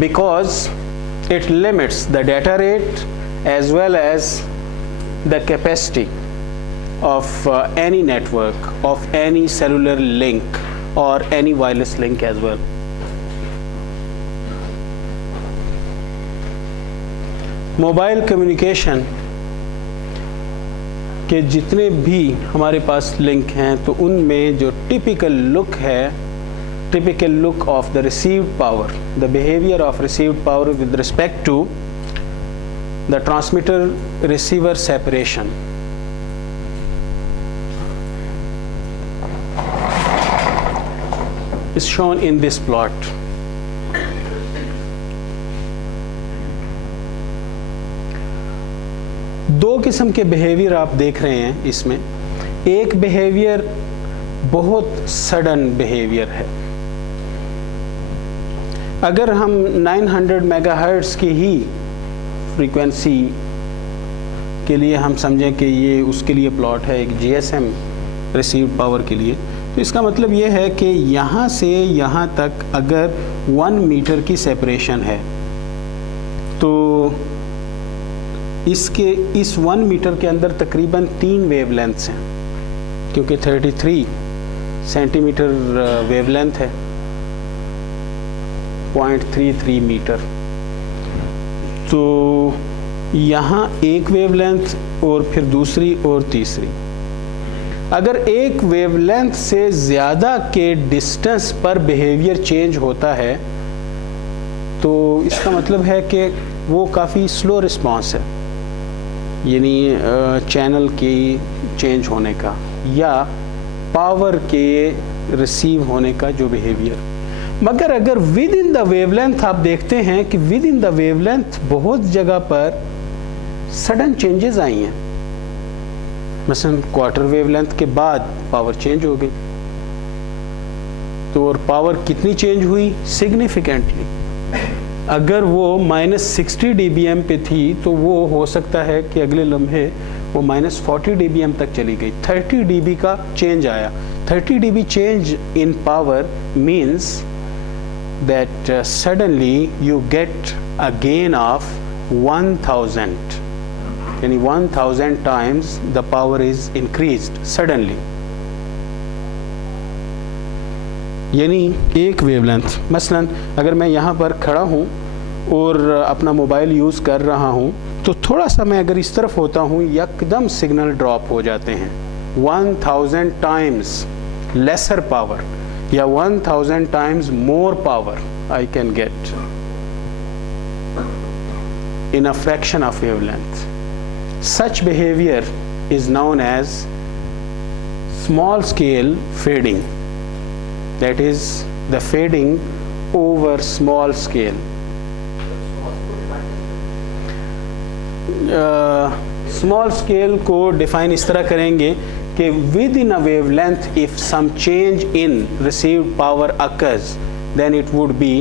because it limits the data rate as well as the capacity of any network, of any cellular link or any wireless link as well. Mobile communication के जितने भी हमारे पास link हैं तो उनमें जो typical look है, typical look of the received power, the behaviour of received power with respect to the transmitter receiver separation is shown in this plot. दो किस्म के बिहेवियर आप देख रहे हैं इसमें। एक बिहेवियर बहुत सडन बिहेवियर है। अगर हम 900 मेगाहर्ट्ज़ की ही फ्रीक्वेंसी के लिए हम समझें कि ये उसके लिए प्लॉट है एक GSM रिसीव्ड पावर के लिए, तो इसका मतलब ये है कि यहाँ से यहाँ तक अगर 1 मीटर की सेपरेशन है तो इसके इस 1 मीटर के अंदर तकरीबन 3 वेवलेंथ्स हैं, क्योंकि 33 सेंटीमीटर वेवलेंथ है, 0.33 मीटर। तो यहाँ एक वेवलेंथ और फिर दूसरी और तीसरी। अगर एक वेवलेंथ से ज़्यादा के डिस्टेंस पर बिहेवियर चेंज होता है तो इसका मतलब है कि वो काफ़ी स्लो रिस्पांस है, यानी चैनल की चेंज होने का या पावर के रिसीव होने का जो बिहेवियर। मगर अगर विद इन द वेवलेंथ आप देखते हैं कि विद इन द वेवलेंथ बहुत जगह पर सडन चेंजेस आई हैं। मसलन क्वार्टर वेवलेंथ के बाद पावर चेंज हो गई, तो और पावर कितनी चेंज हुई? सिग्निफिकेंटली। अगर वो -60 dBm पे थी तो वो हो सकता है कि अगले लम्हे वो -40 dBm तक चली गई। 30 dB का चेंज आया। 30 dB change in power means that suddenly you get a gain of 1000, यानी 1000 times the power is increased suddenly। यानी एक वेवलेंथ, मसलन अगर मैं यहाँ पर खड़ा हूँ और अपना मोबाइल यूज़ कर रहा हूँ तो थोड़ा सा मैं अगर इस तरफ होता हूँ एकदम सिग्नल ड्रॉप हो जाते हैं। 1000 times lesser power या 1000 times more power I can get in a fraction of wavelength। Such behavior is known as small scale fading, that is the fading over small scale। Small scale को define इस तरह करेंगे कि within a wavelength if some change in received power occurs then it would be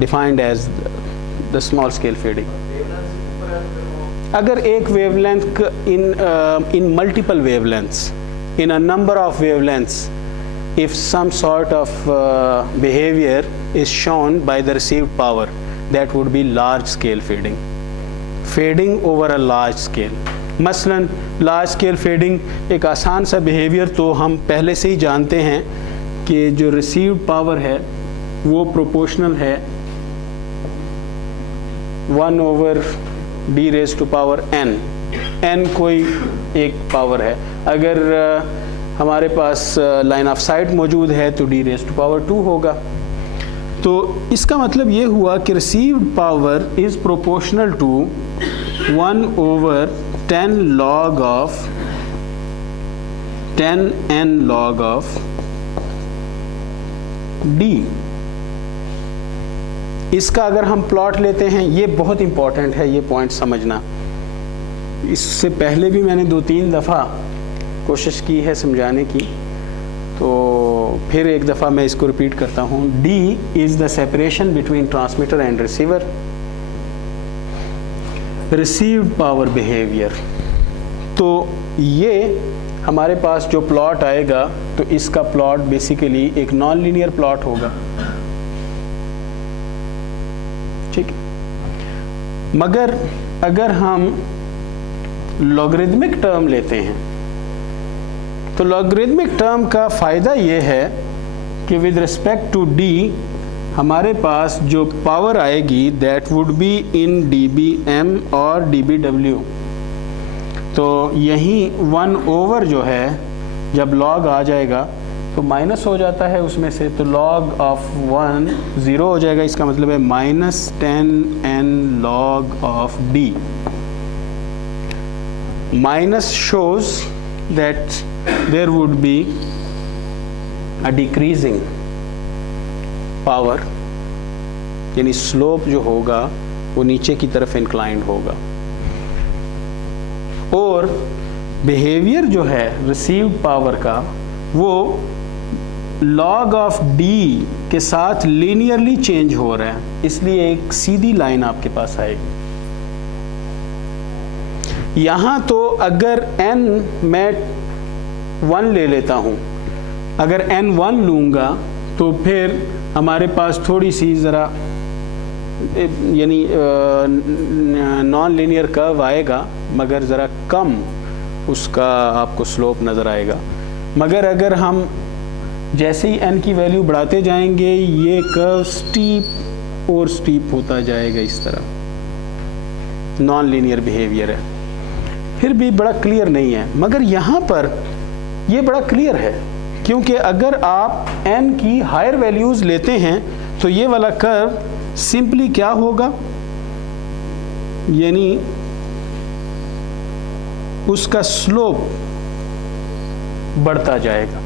defined as the small scale fading. अगर एक wavelength in multiple wavelengths, in a number of wavelengths, if some sort of behavior is shown by the received power, that would be large scale fading, fading over a large scale। मसलन large scale fading एक आसान सा behavior तो हम पहले से ही जानते हैं कि जो received power है वो proportional है 1/d raised to power n। n कोई एक पावर है। अगर हमारे पास लाइन ऑफ साइट मौजूद है तो d raised to power 2 होगा। तो इसका मतलब ये हुआ कि received power is proportional to 1/10 log of 10n log of d। इसका अगर हम प्लॉट लेते हैं, ये बहुत इंपॉर्टेंट है ये पॉइंट समझना। इससे पहले भी मैंने 2-3 दफ़ा कोशिश की है समझाने की, तो फिर एक दफ़ा मैं इसको रिपीट करता हूँ। D is the separation between transmitter and receiver. Received power behaviour, तो ये हमारे पास जो प्लॉट आएगा तो इसका प्लॉट बेसिकली एक नॉन लीनियर प्लॉट होगा। ठीक है। मगर अगर हम लॉगरिदमिक टर्म लेते हैं तो लॉगरिदमिक टर्म का फ़ायदा ये है कि विद रिस्पेक्ट टू डी हमारे पास जो पावर आएगी that would be in dBm और dBw। तो यहीं 1/, जो है जब log आ जाएगा तो माइनस हो जाता है उसमें से, तो log of 1 0 हो जाएगा। इसका मतलब है -10n log of d। Minus shows that there would be a decreasing power, यानी स्लोप जो होगा वो नीचे की तरफ इंक्लाइंड होगा। और बिहेवियर जो है रिसीव्ड पावर का वो log ऑफ d के साथ लीनियरली चेंज हो रहा है, इसलिए एक सीधी लाइन आपके पास आएगी। यहाँ तो अगर n मैं 1 ले लेता हूँ, अगर n 1 लूँगा तो फिर हमारे पास थोड़ी सी ज़रा यानी नॉन लीनियर कर्व आएगा, मगर ज़रा कम उसका आपको स्लोप नज़र आएगा। मगर अगर हम जैसे ही n की वैल्यू बढ़ाते जाएंगे ये कर्व स्टीप और स्टीप होता जाएगा, इस तरह नॉन लीनियर बिहेवियर है। फिर भी बड़ा क्लियर नहीं है, मगर यहाँ पर ये बड़ा क्लियर है, क्योंकि अगर आप n की हायर वैल्यूज़ लेते हैं तो ये वाला कर्व सिंपली क्या होगा, यानी उसका स्लोप बढ़ता जाएगा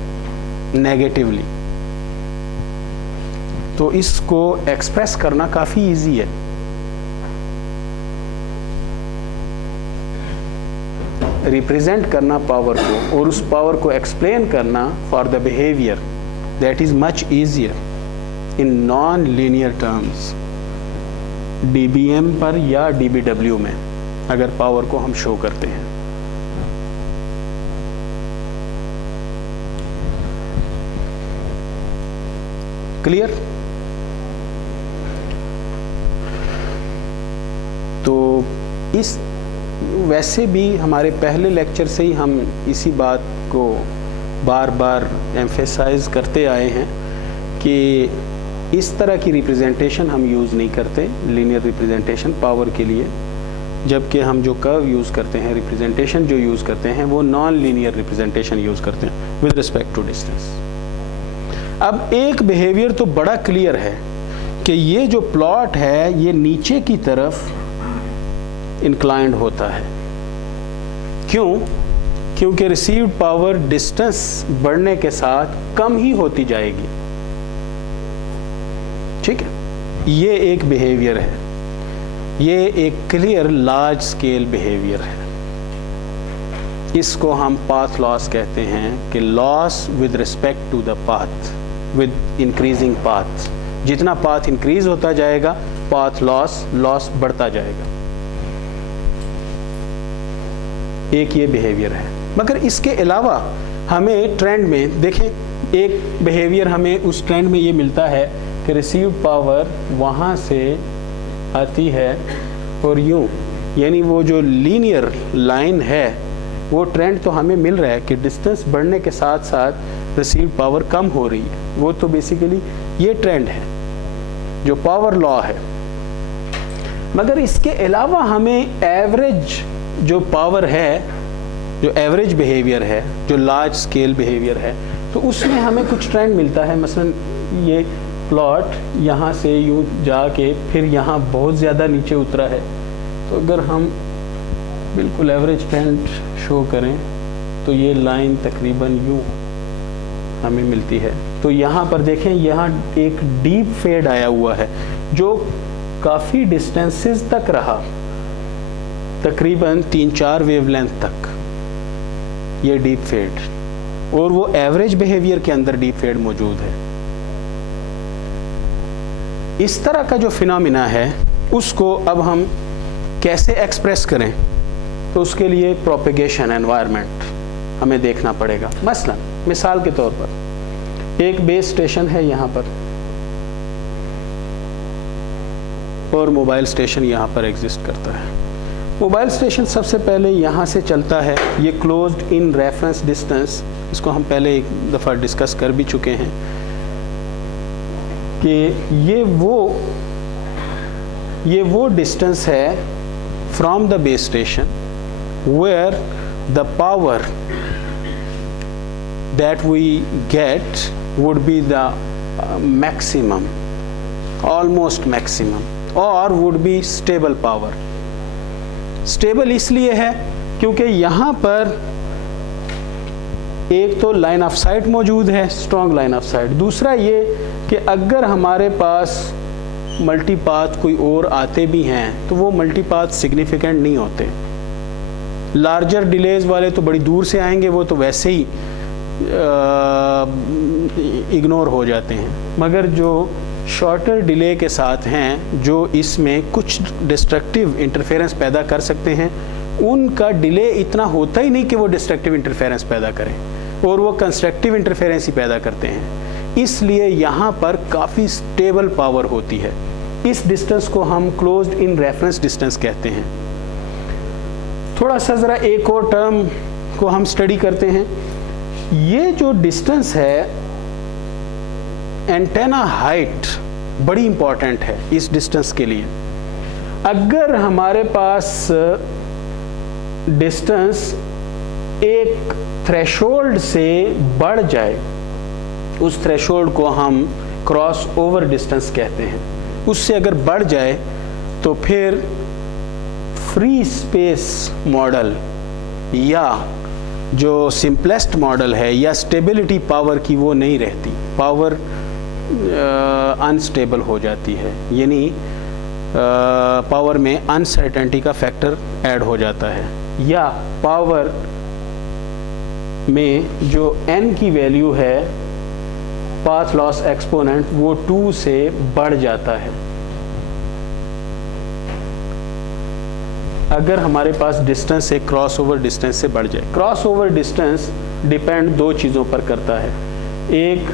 नेगेटिवली। तो इसको एक्सप्रेस करना काफ़ी इजी है। रिप्रेजेंट करना पावर को और उस पावर को एक्सप्लेन करना for the behaviour, that is much easier in non linear terms, dBm पर या dBw में अगर पावर को हम शो करते हैं। क्लियर? तो इस वैसे भी हमारे पहले लेक्चर से ही हम इसी बात को बार बार एम्फेसाइज करते आए हैं कि इस तरह की रिप्रेजेंटेशन हम यूज़ नहीं करते, लीनियर रिप्रेजेंटेशन पावर के लिए, जबकि हम जो कर्व यूज़ करते हैं, रिप्रेजेंटेशन जो यूज़ करते हैं वो नॉन लीनियर रिप्रेजेंटेशन यूज़ करते हैं विद रिस्पेक्ट टू डिस्टेंस। अब एक बिहेवियर तो बड़ा क्लियर है कि ये जो प्लॉट है ये नीचे की तरफ इंक्लाइंड होता है। क्यों? क्योंकि रिसीव्ड पावर डिस्टेंस बढ़ने के साथ कम ही होती जाएगी। ठीक है, ये एक बिहेवियर है, ये एक क्लियर लार्ज स्केल बिहेवियर है। इसको हम पाथ लॉस कहते हैं कि loss with respect to the path, with increasing path. जितना पाथ इंक्रीज होता जाएगा पाथ लॉस बढ़ता जाएगा। एक ये बिहेवियर है। मगर इसके अलावा हमें ट्रेंड में देखें, एक बिहेवियर हमें उस ट्रेंड में ये मिलता है कि रिसीव्ड पावर वहाँ से आती है और यूँ, यानी वो जो लीनियर लाइन है वो ट्रेंड तो हमें मिल रहा है कि डिस्टेंस बढ़ने के साथ साथ रिसीव्ड पावर कम हो रही है। वो तो बेसिकली ये ट्रेंड है जो पावर लॉ है। मगर इसके अलावा हमें एवरेज जो पावर है, जो एवरेज बिहेवियर है, जो लार्ज स्केल बिहेवियर है, तो उसमें हमें कुछ ट्रेंड मिलता है। मसलन ये प्लॉट यहाँ से यूँ जाके फिर यहाँ बहुत ज़्यादा नीचे उतरा है, तो अगर हम बिल्कुल एवरेज ट्रेंड शो करें तो ये लाइन तकरीबन यूँ हमें मिलती है। तो यहाँ पर देखें, यहाँ एक डीप फेड आया हुआ है जो काफ़ी डिस्टेंसेस तक रहा, तकरीबन 3-4 वेवलेंथ तक ये डीप फेड, और वो एवरेज बिहेवियर के अंदर डीप फेड मौजूद है। इस तरह का जो फिनोमिना है उसको अब हम कैसे एक्सप्रेस करें, तो उसके लिए प्रोपेगेशन एनवायरनमेंट हमें देखना पड़ेगा। मसलन मिसाल के तौर पर एक बेस स्टेशन है यहाँ पर, और मोबाइल स्टेशन यहाँ पर एग्जिस्ट करता है। मोबाइल स्टेशन सबसे पहले यहाँ से चलता है, ये क्लोज्ड इन रेफरेंस डिस्टेंस, इसको हम पहले एक दफ़ा डिस्कस कर भी चुके हैं कि ये वो डिस्टेंस है from the base station where the power that we get would be the maximum, almost maximum, और would be stable power. Stable इसलिए है क्योंकि यहाँ पर एक तो लाइन ऑफ साइट मौजूद है, स्ट्रॉन्ग लाइन ऑफ साइट, दूसरा ये कि अगर हमारे पास मल्टीपाथ कोई और आते भी हैं तो वो मल्टीपाथ सिग्निफिकेंट नहीं होते। लार्जर डिलेज वाले तो बड़ी दूर से आएंगे, वो तो वैसे ही इग्नोर हो जाते हैं, मगर जो शॉर्टर डिले के साथ हैं, जो इसमें कुछ डिस्ट्रक्टिव इंटरफेरेंस पैदा कर सकते हैं, उनका डिले इतना होता ही नहीं कि वो डिस्ट्रक्टिव इंटरफेरेंस पैदा करें, और वो कंस्ट्रक्टिव इंटरफेरेंस ही पैदा करते हैं। इसलिए यहाँ पर काफ़ी स्टेबल पावर होती है। इस डिस्टेंस को हम क्लोज्ड इन रेफरेंस डिस्टेंस कहते हैं। थोड़ा सा ज़रा एक और टर्म को हम स्टडी करते हैं। ये जो डिस्टेंस है, एंटेना हाइट बड़ी इंपॉर्टेंट है इस डिस्टेंस के लिए। अगर हमारे पास डिस्टेंस एक थ्रेशोल्ड से बढ़ जाए, उस थ्रेशोल्ड को हम क्रॉस ओवर डिस्टेंस कहते हैं, उससे अगर बढ़ जाए तो फिर फ्री स्पेस मॉडल या जो सिंपलेस्ट मॉडल है या स्टेबिलिटी पावर की वो नहीं रहती, पावर अनस्टेबल हो जाती है, यानी पावर में अनसर्टेनिटी का फैक्टर ऐड हो जाता है, या पावर में जो n की वैल्यू है, पाथ लॉस एक्सपोनेंट, वो 2 से बढ़ जाता है। अगर हमारे पास डिस्टेंस एक क्रॉस ओवर डिस्टेंस से बढ़ जाए। क्रॉस ओवर डिस्टेंस डिपेंड 2 चीज़ों पर करता है, एक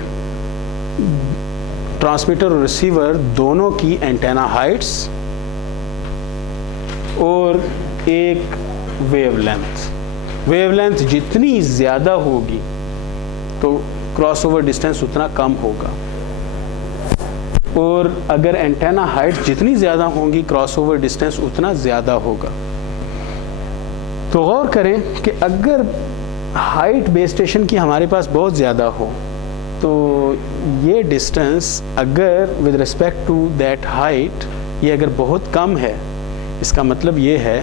ट्रांसमीटर और रिसीवर दोनों की एंटेना हाइट्स, और एक वेवलेंथ। वेवलेंथ जितनी ज़्यादा होगी तो क्रॉसओवर डिस्टेंस उतना कम होगा, और अगर एंटेना हाइट जितनी ज़्यादा होंगी क्रॉसओवर डिस्टेंस उतना ज़्यादा होगा। तो गौर करें कि अगर हाइट बेस स्टेशन की हमारे पास बहुत ज़्यादा हो तो ये डिस्टेंस अगर with respect to that height ये अगर बहुत कम है, इसका मतलब ये है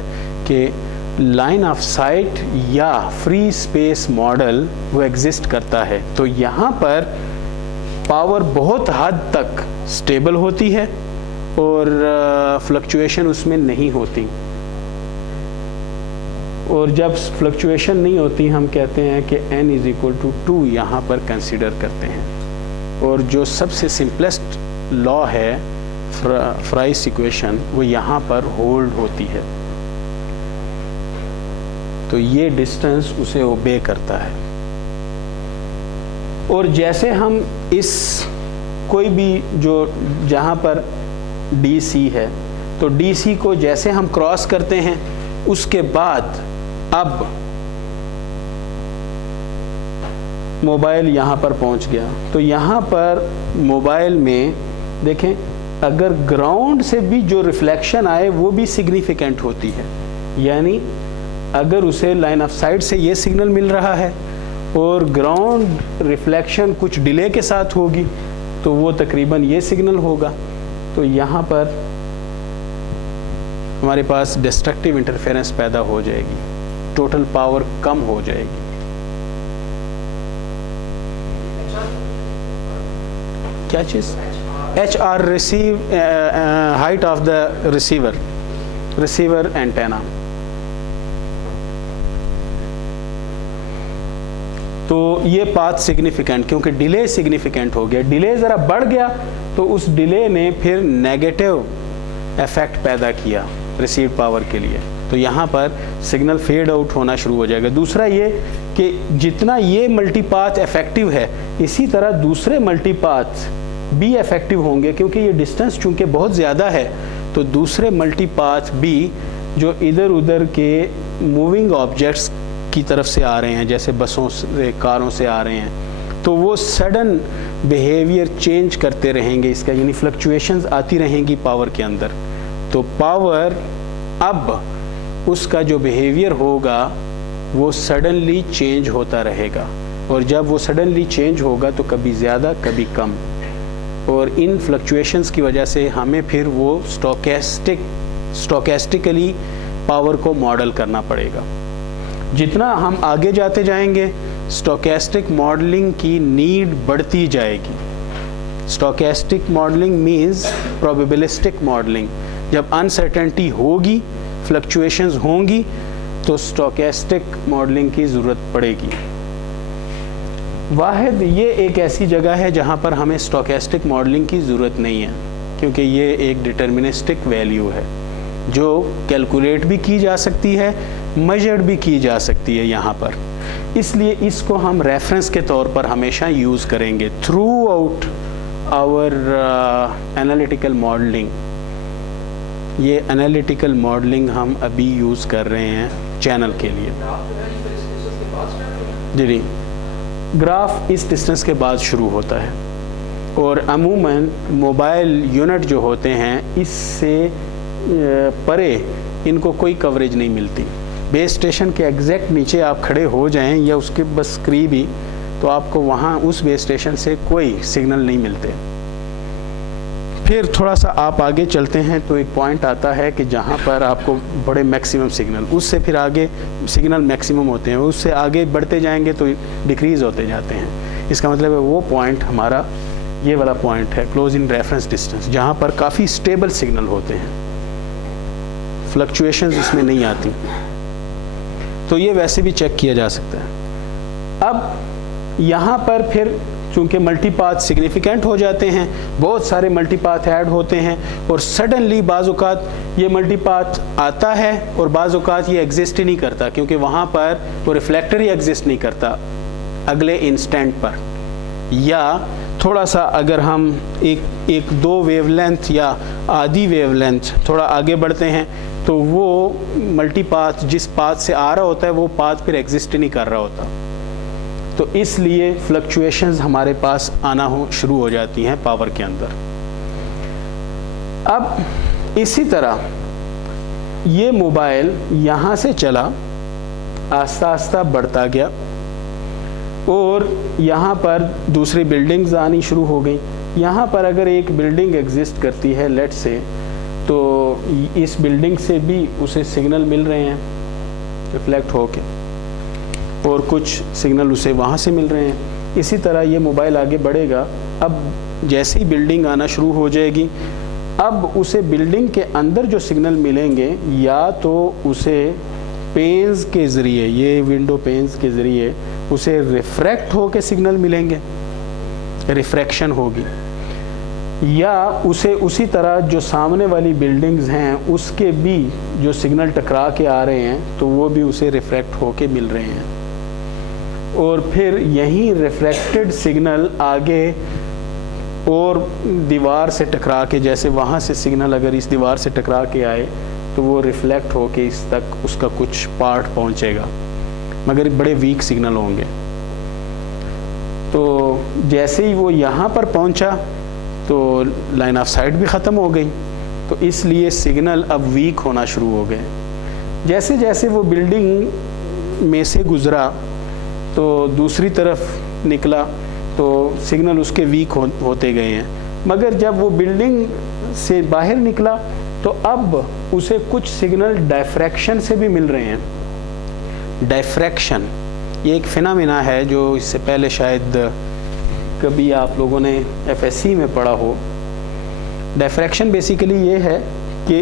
कि लाइन ऑफ साइट या फ्री स्पेस मॉडल वो एग्जिस्ट करता है। तो यहाँ पर पावर बहुत हद तक स्टेबल होती है और फ्लक्चुएशन उसमें नहीं होती, और जब फ्लक्चुएशन नहीं होती हम कहते हैं कि n = 2 यहाँ पर कंसीडर करते हैं। और जो सबसे सिंपलेस्ट लॉ है फ्राइस इक्वेशन, वो यहाँ पर होल्ड होती है, तो ये डिस्टेंस उसे ओबे करता है। और जैसे हम इस कोई भी जो जहाँ पर DC है, तो DC को जैसे हम क्रॉस करते हैं उसके बाद अब मोबाइल यहाँ पर पहुँच गया, तो यहाँ पर मोबाइल में देखें अगर ग्राउंड से भी जो रिफ्लेक्शन आए वो भी सिग्निफिकेंट होती है, यानी अगर उसे लाइन ऑफ साइट से ये सिग्नल मिल रहा है और ग्राउंड रिफ्लेक्शन कुछ डिले के साथ होगी तो वो तकरीबन ये सिग्नल होगा। तो यहाँ पर हमारे पास डिस्ट्रक्टिव इंटरफेरेंस पैदा हो जाएगी, टोटल पावर कम हो जाएगी। क्या चीज़? HR receive height of the receiver antenna. तो ये पाथ सिग्निफिकेंट, क्योंकि डिले सिग्निफिकेंट हो गया, डिले ज़रा बढ़ गया तो उस डिले ने फिर नेगेटिव इफेक्ट पैदा किया रिसीव पावर के लिए, तो यहाँ पर सिग्नल फेड आउट होना शुरू हो जाएगा। दूसरा ये कि जितना ये मल्टीपाथ इफेक्टिव है, इसी तरह दूसरे मल्टीपाथ भी इफेक्टिव होंगे, क्योंकि ये डिस्टेंस चूंकि बहुत ज़्यादा है तो दूसरे मल्टीपाथ भी जो इधर उधर के मूविंग ऑब्जेक्ट्स की तरफ से आ रहे हैं, जैसे बसों से, कारों से आ रहे हैं, तो वो सडन बिहेवियर चेंज करते रहेंगे इसका, यानी फ्लक्चुएशंस आती रहेंगी पावर के अंदर। तो पावर अब उसका जो बिहेवियर होगा वो सडनली चेंज होता रहेगा, और जब वो सडनली चेंज होगा तो कभी ज़्यादा कभी कम, और इन फ्लक्चुएशंस की वजह से हमें फिर वो स्टोकेस्टिकली पावर को मॉडल करना पड़ेगा। जितना हम आगे जाते जाएंगे स्टोकेस्टिक मॉडलिंग की नीड बढ़ती जाएगी। Stochastic modelling means probabilistic modelling. जब अनसर्टेनिटी होगी, फ्लक्चुएशंस होंगी, तो स्टोकेस्टिक मॉडलिंग की ज़रूरत पड़ेगी। वाहिद ये एक ऐसी जगह है जहाँ पर हमें स्टोकेस्टिक मॉडलिंग की ज़रूरत नहीं है, क्योंकि ये एक डिटर्मिनिस्टिक वैल्यू है जो कैलकुलेट भी की जा सकती है, मेजर्ड भी की जा सकती है यहाँ पर। इसलिए इसको हम रेफरेंस के तौर पर हमेशा यूज़ करेंगे throughout our analytical modelling. ये एनालिटिकल मॉडलिंग हम अभी यूज़ कर रहे हैं चैनल के लिए। जी जी, ग्राफ इस डिस्टेंस के बाद शुरू होता है, और अमूमन मोबाइल यूनिट जो होते हैं इससे परे इनको कोई कवरेज नहीं मिलती। बेस स्टेशन के एग्जैक्ट नीचे आप खड़े हो जाएं या उसके बस करीब ही, तो आपको वहाँ उस बेस स्टेशन से कोई सिग्नल नहीं मिलते। फिर थोड़ा सा आप आगे चलते हैं तो एक पॉइंट आता है कि जहाँ पर आपको बड़े मैक्सिमम सिग्नल, उससे फिर आगे सिग्नल मैक्सिमम होते हैं, उससे आगे बढ़ते जाएंगे तो डिक्रीज़ होते जाते हैं। इसका मतलब है वो पॉइंट हमारा ये वाला पॉइंट है क्लोज इन रेफरेंस डिस्टेंस, जहाँ पर काफ़ी स्टेबल सिग्नल होते हैं, फ्लक्चुएशंस इसमें नहीं आती। तो ये वैसे भी चेक किया जा सकता है। अब यहाँ पर फिर चूँकि मल्टीपाथ सिग्निफिकेंट हो जाते हैं, बहुत सारे मल्टीपाथ ऐड होते हैं, और सडनली बाज़-औक़ात ये मल्टीपाथ आता है और बाज़-औक़ात ये एग्जिस्ट ही नहीं करता, क्योंकि वहाँ पर वो रिफ्लेक्टर ही एग्जिस्ट नहीं करता अगले इंस्टेंट पर। या थोड़ा सा अगर हम एक दो वेवलेंथ या आधी वेवलेंथ थोड़ा आगे बढ़ते हैं तो वो मल्टीपाथ जिस पाथ से आ रहा होता है वो पाथ फिर एग्जिस्ट ही नहीं कर रहा होता। तो इसलिए फ्लक्चुएशंस हमारे पास आना शुरू हो जाती हैं पावर के अंदर। अब इसी तरह ये मोबाइल यहाँ से चला, आस्ता आस्ता बढ़ता गया, और यहाँ पर दूसरी बिल्डिंग्स आनी शुरू हो गई। यहाँ पर अगर एक बिल्डिंग एग्जिस्ट करती है लेट से, तो इस बिल्डिंग से भी उसे सिग्नल मिल रहे हैं रिफ्लेक्ट होके, और कुछ सिग्नल उसे वहाँ से मिल रहे हैं। इसी तरह ये मोबाइल आगे बढ़ेगा। अब जैसे ही बिल्डिंग आना शुरू हो जाएगी, अब उसे बिल्डिंग के अंदर जो सिग्नल मिलेंगे, या तो उसे पेन्स के ज़रिए, ये विंडो पेन्स के ज़रिए उसे रिफ्रैक्ट होके सिग्नल मिलेंगे, रिफ्रैक्शन होगी, या उसे उसी तरह जो सामने वाली बिल्डिंग्स हैं उसके भी जो सिग्नल टकरा के आ रहे हैं तो वो भी उसे रिफ्रैक्ट होके मिल रहे हैं। और फिर यही रिफ्रैक्टेड सिग्नल आगे और दीवार से टकरा के, जैसे वहाँ से सिग्नल अगर इस दीवार से टकरा के आए तो वो रिफ्लेक्ट होके इस तक उसका कुछ पार्ट पहुँचेगा, मगर बड़े वीक सिग्नल होंगे। तो जैसे ही वो यहाँ पर पहुँचा तो लाइन ऑफ साइट भी ख़त्म हो गई, तो इसलिए सिग्नल अब वीक होना शुरू हो गए। जैसे जैसे वो बिल्डिंग में से गुज़रा तो दूसरी तरफ निकला तो सिग्नल उसके वीक होते गए हैं, मगर जब वो बिल्डिंग से बाहर निकला तो अब उसे कुछ सिग्नल डायफ्रैक्शन से भी मिल रहे हैं। डायफ्रैक्शन ये एक फिनोमेना है जो इससे पहले शायद कभी आप लोगों ने एफएससी में पढ़ा हो। डायफ्रैक्शन बेसिकली ये है कि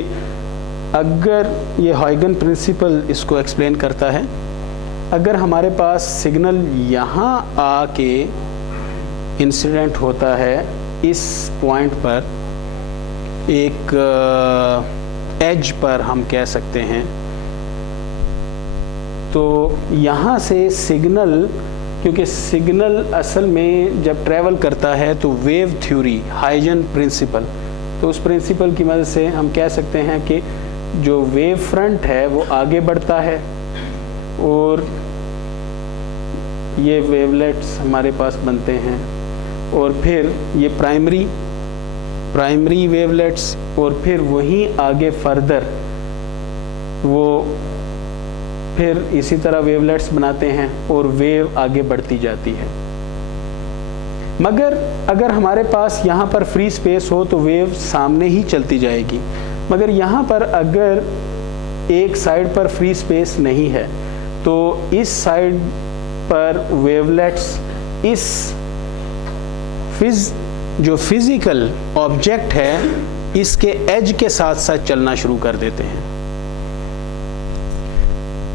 अगर ये हॉयगन प्रिंसिपल इसको एक्सप्लेन करता है, अगर हमारे पास सिग्नल यहाँ आके इंसिडेंट होता है इस पॉइंट पर, एक एज पर हम कह सकते हैं, तो यहाँ से सिग्नल, क्योंकि सिग्नल असल में जब ट्रैवल करता है तो वेव थ्योरी, हाइजन प्रिंसिपल, तो उस प्रिंसिपल की मदद से हम कह सकते हैं कि जो वेव फ्रंट है वो आगे बढ़ता है और ये वेवलेट्स हमारे पास बनते हैं, और फिर ये प्राइमरी वेवलेट्स, और फिर वहीं आगे फर्दर वो फिर इसी तरह वेवलेट्स बनाते हैं और वेव आगे बढ़ती जाती है। मगर अगर हमारे पास यहाँ पर फ्री स्पेस हो तो वेव सामने ही चलती जाएगी, मगर यहाँ पर अगर एक साइड पर फ्री स्पेस नहीं है तो इस साइड पर वेवलेट्स इस जो फिजिकल ऑब्जेक्ट है इसके एज के साथ साथ चलना शुरू कर देते हैं।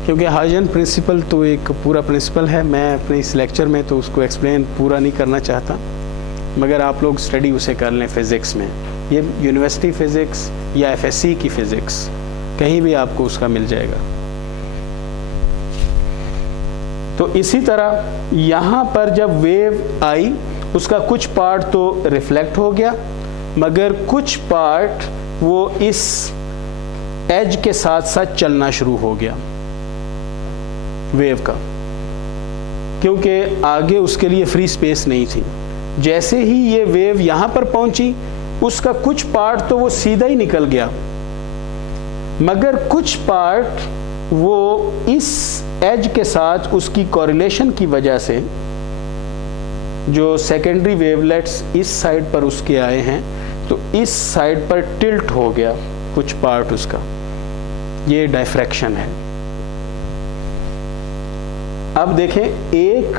क्योंकि हाइजन प्रिंसिपल तो एक पूरा प्रिंसिपल है, मैं अपने इस लेक्चर में तो उसको एक्सप्लेन पूरा नहीं करना चाहता, मगर आप लोग स्टडी उसे कर लें फिज़िक्स में। ये यूनिवर्सिटी फ़िज़िक्स या एफएससी की फ़िज़िक्स कहीं भी आपको उसका मिल जाएगा। तो इसी तरह यहाँ पर जब वेव आई उसका कुछ पार्ट तो रिफ्लेक्ट हो गया, मगर कुछ पार्ट वो इस एज के साथ साथ चलना शुरू हो गया वेव का, क्योंकि आगे उसके लिए फ्री स्पेस नहीं थी। जैसे ही ये वेव यहाँ पर पहुंची उसका कुछ पार्ट तो वो सीधा ही निकल गया, मगर कुछ पार्ट वो इस एज के साथ उसकी कोरिलेशन की वजह से जो सेकेंडरी वेवलेट्स इस साइड पर उसके आए हैं तो इस साइड पर टिल्ट हो गया कुछ पार्ट उसका। ये डायफ्रैक्शन है। अब देखें, एक